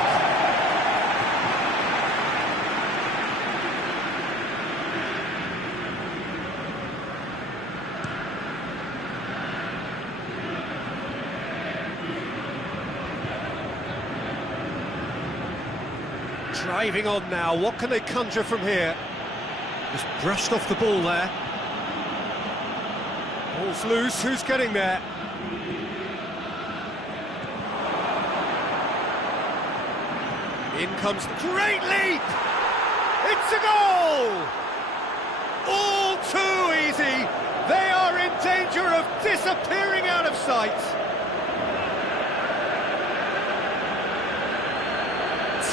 Driving on now, what can they conjure from here? Just brushed off the ball there. Ball's loose, who's getting there? In comes the great leap! It's a goal! All too easy! They are in danger of disappearing out of sight!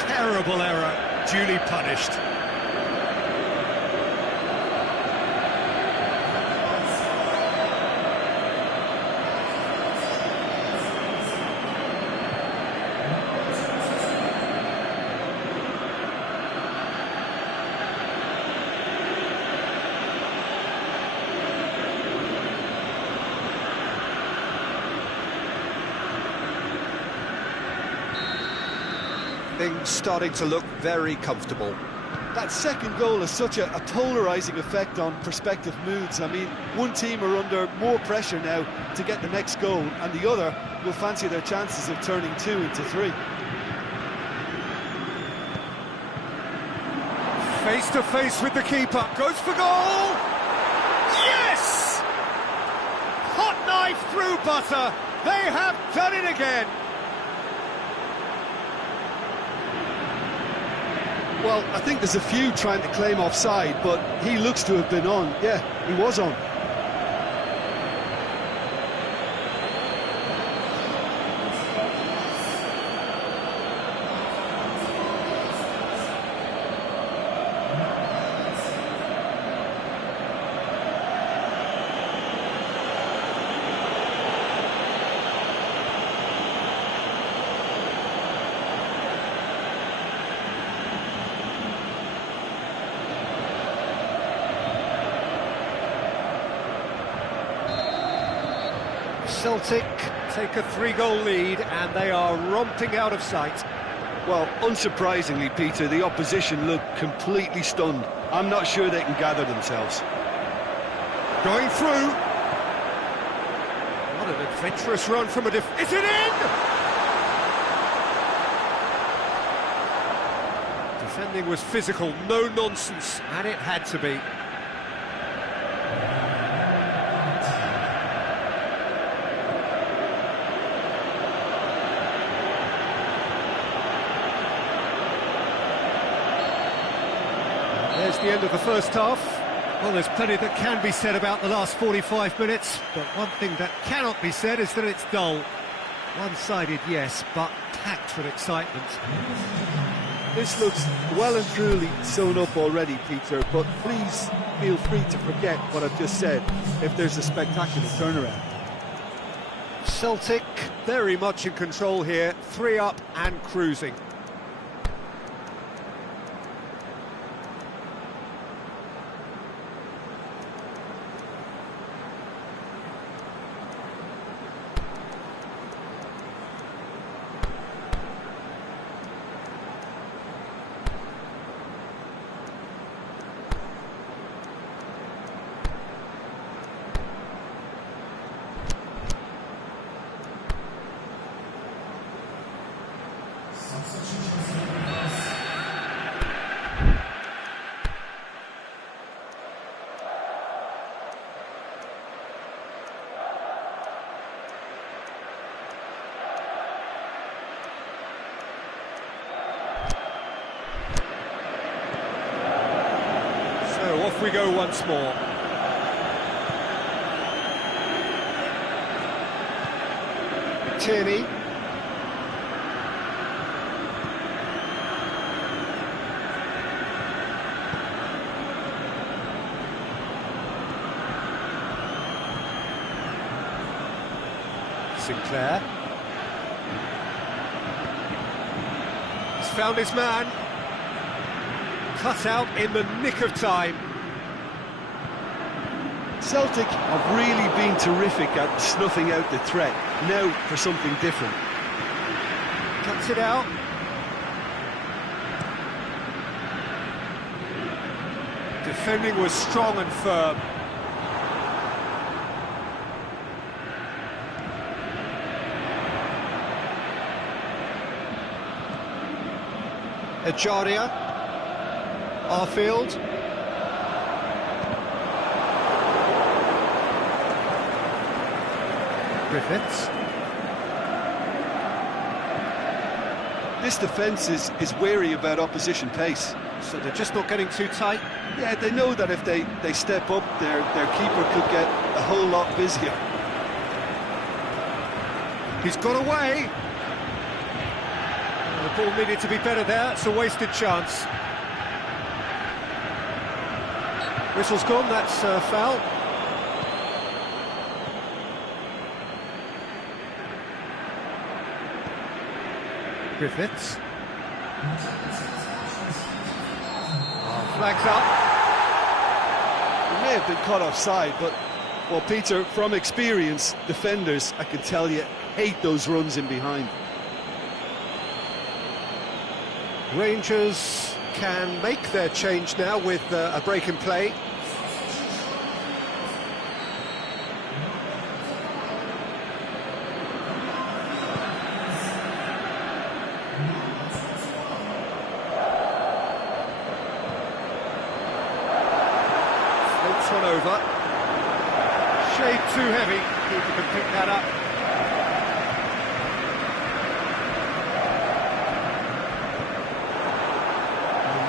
Terrible error, duly punished. Things starting to look very comfortable. That second goal has such a polarising effect on prospective moods. I mean, one team are under more pressure now to get the next goal, and the other will fancy their chances of turning 2 into 3. Face to face with the keeper, goes for goal! Yes! Hot knife through butter, they have done it again! Well, I think there's a few trying to claim offside, but he looks to have been on. Yeah, he was on. Celtic take a 3-goal lead and they are romping out of sight. Well, unsurprisingly, Peter, the opposition look completely stunned. I'm not sure they can gather themselves. Going through. What an adventurous run from a Is it in? Defending was physical, no nonsense, and it had to be. There's the end of the first half. Well, there's plenty that can be said about the last 45 minutes, but one thing that cannot be said is that it's dull. One-sided, yes, but packed with excitement. This looks well and truly sewn up already, Peter, but please feel free to forget what I've just said if there's a spectacular turnaround. Celtic very much in control here, 3 up and cruising. So off we go once more. Tierney. Sinclair. He's found his man. Cut out in the nick of time. Celtic have really been terrific at snuffing out the threat. Now for something different. Cuts it out. Defending was strong and firm. Echaria. Arfield. Griffiths. This defence is wary about opposition pace. So they're just not getting too tight. Yeah, they know that if they step up, their keeper could get a whole lot busier. He's got away. The ball needed to be better there. It's a wasted chance. Whistle's gone, that's a foul. Griffiths. Flags up. He may have been caught offside, but, well, Peter, from experience, defenders, I can tell you, hate those runs in behind. Rangers can make their change now with a break in play. Flips one over. Shade too heavy. Keeper can pick that up.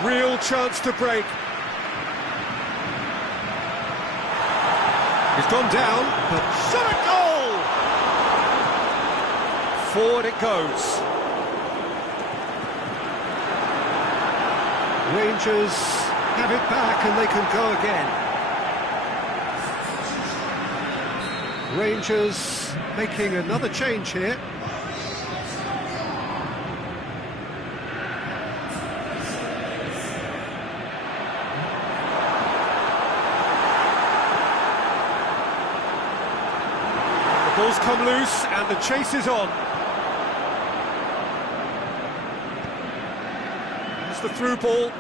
Real chance to break. He's gone down, but shot a goal! Forward it goes. Rangers have it back and they can go again. Rangers making another change here. Ball's come loose and the chase is on. It's the through ball.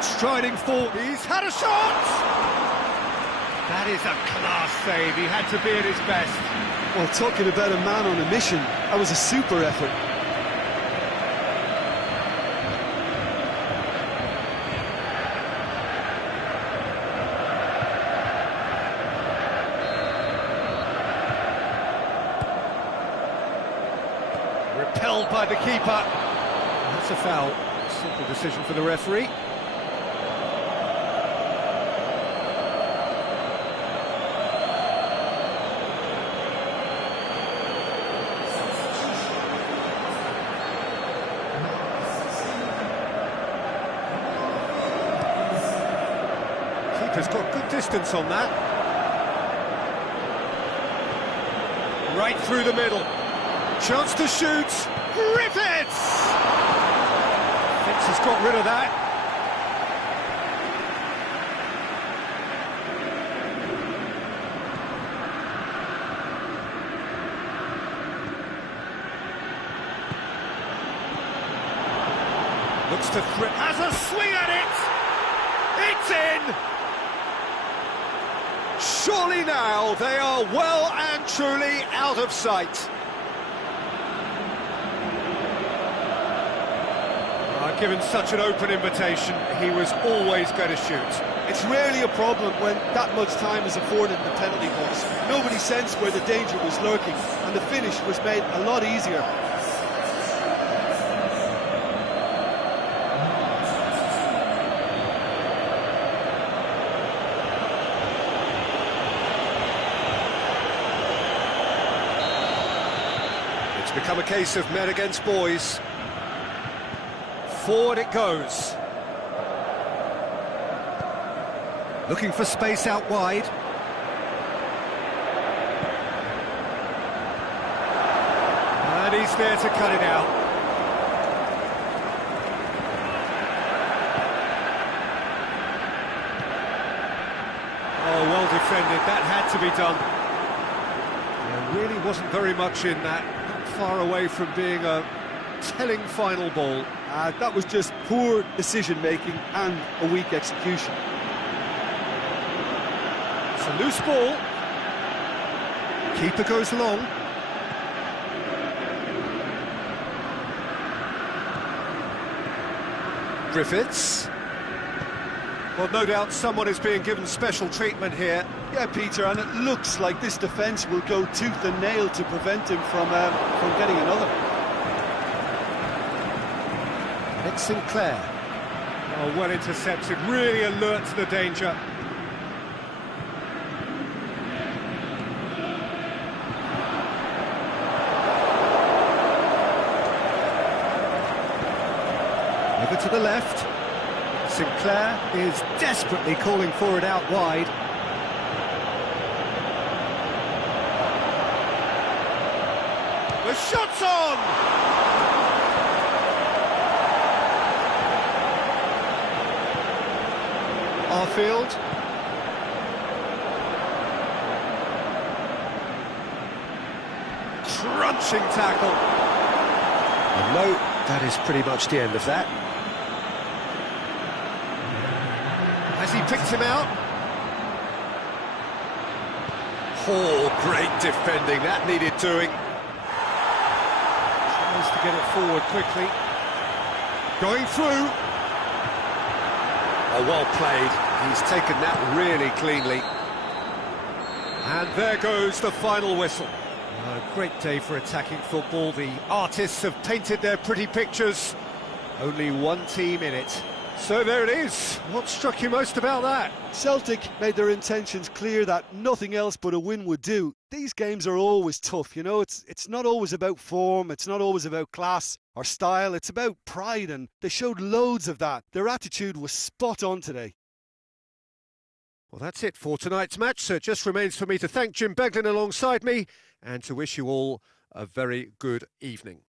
Striding forward. He's had a shot! That is a class save. He had to be at his best. Well, talking about a man on a mission, that was a super effort. Repelled by the keeper. That's a foul. Simple decision for the referee. Keeper's got good distance on that. Right through the middle. Chance to shoot. Griffiths! Fitz has got rid of that. Looks to threat. Has a swing at it! It's in! Surely now they are well and truly out of sight. Given such an open invitation, he was always going to shoot. It's rarely a problem when that much time is afforded in the penalty box. Nobody sensed where the danger was lurking, and the finish was made a lot easier. It's become a case of men against boys. Forward it goes. Looking for space out wide. And he's there to cut it out. Oh, well defended. That had to be done. There really wasn't very much in that. Not far away from being a telling final ball. That was just poor decision-making and a weak execution. It's a loose ball. Keeper goes long. Griffiths. Well, no doubt someone is being given special treatment here. Yeah, Peter, and it looks like this defence will go tooth and nail to prevent him from getting another. It's Sinclair. Oh, well intercepted, really alert to the danger. Over to the left. Sinclair is desperately calling for it out wide. The shot's on! Arfield. Crunching tackle. And no, that is pretty much the end of that. Has he picked him out? Oh, great defending, that needed doing. Tries to get it forward quickly. Going through. Oh, well played. He's taken that really cleanly. And there goes the final whistle. A great day for attacking football. The artists have painted their pretty pictures. Only one team in it. So there it is. What struck you most about that? Celtic made their intentions clear that nothing else but a win would do. These games are always tough, you know, it's not always about form, it's not always about class or style, it's about pride, and they showed loads of that. Their attitude was spot on today. Well, that's it for tonight's match, so it just remains for me to thank Jim Beglin alongside me and to wish you all a very good evening.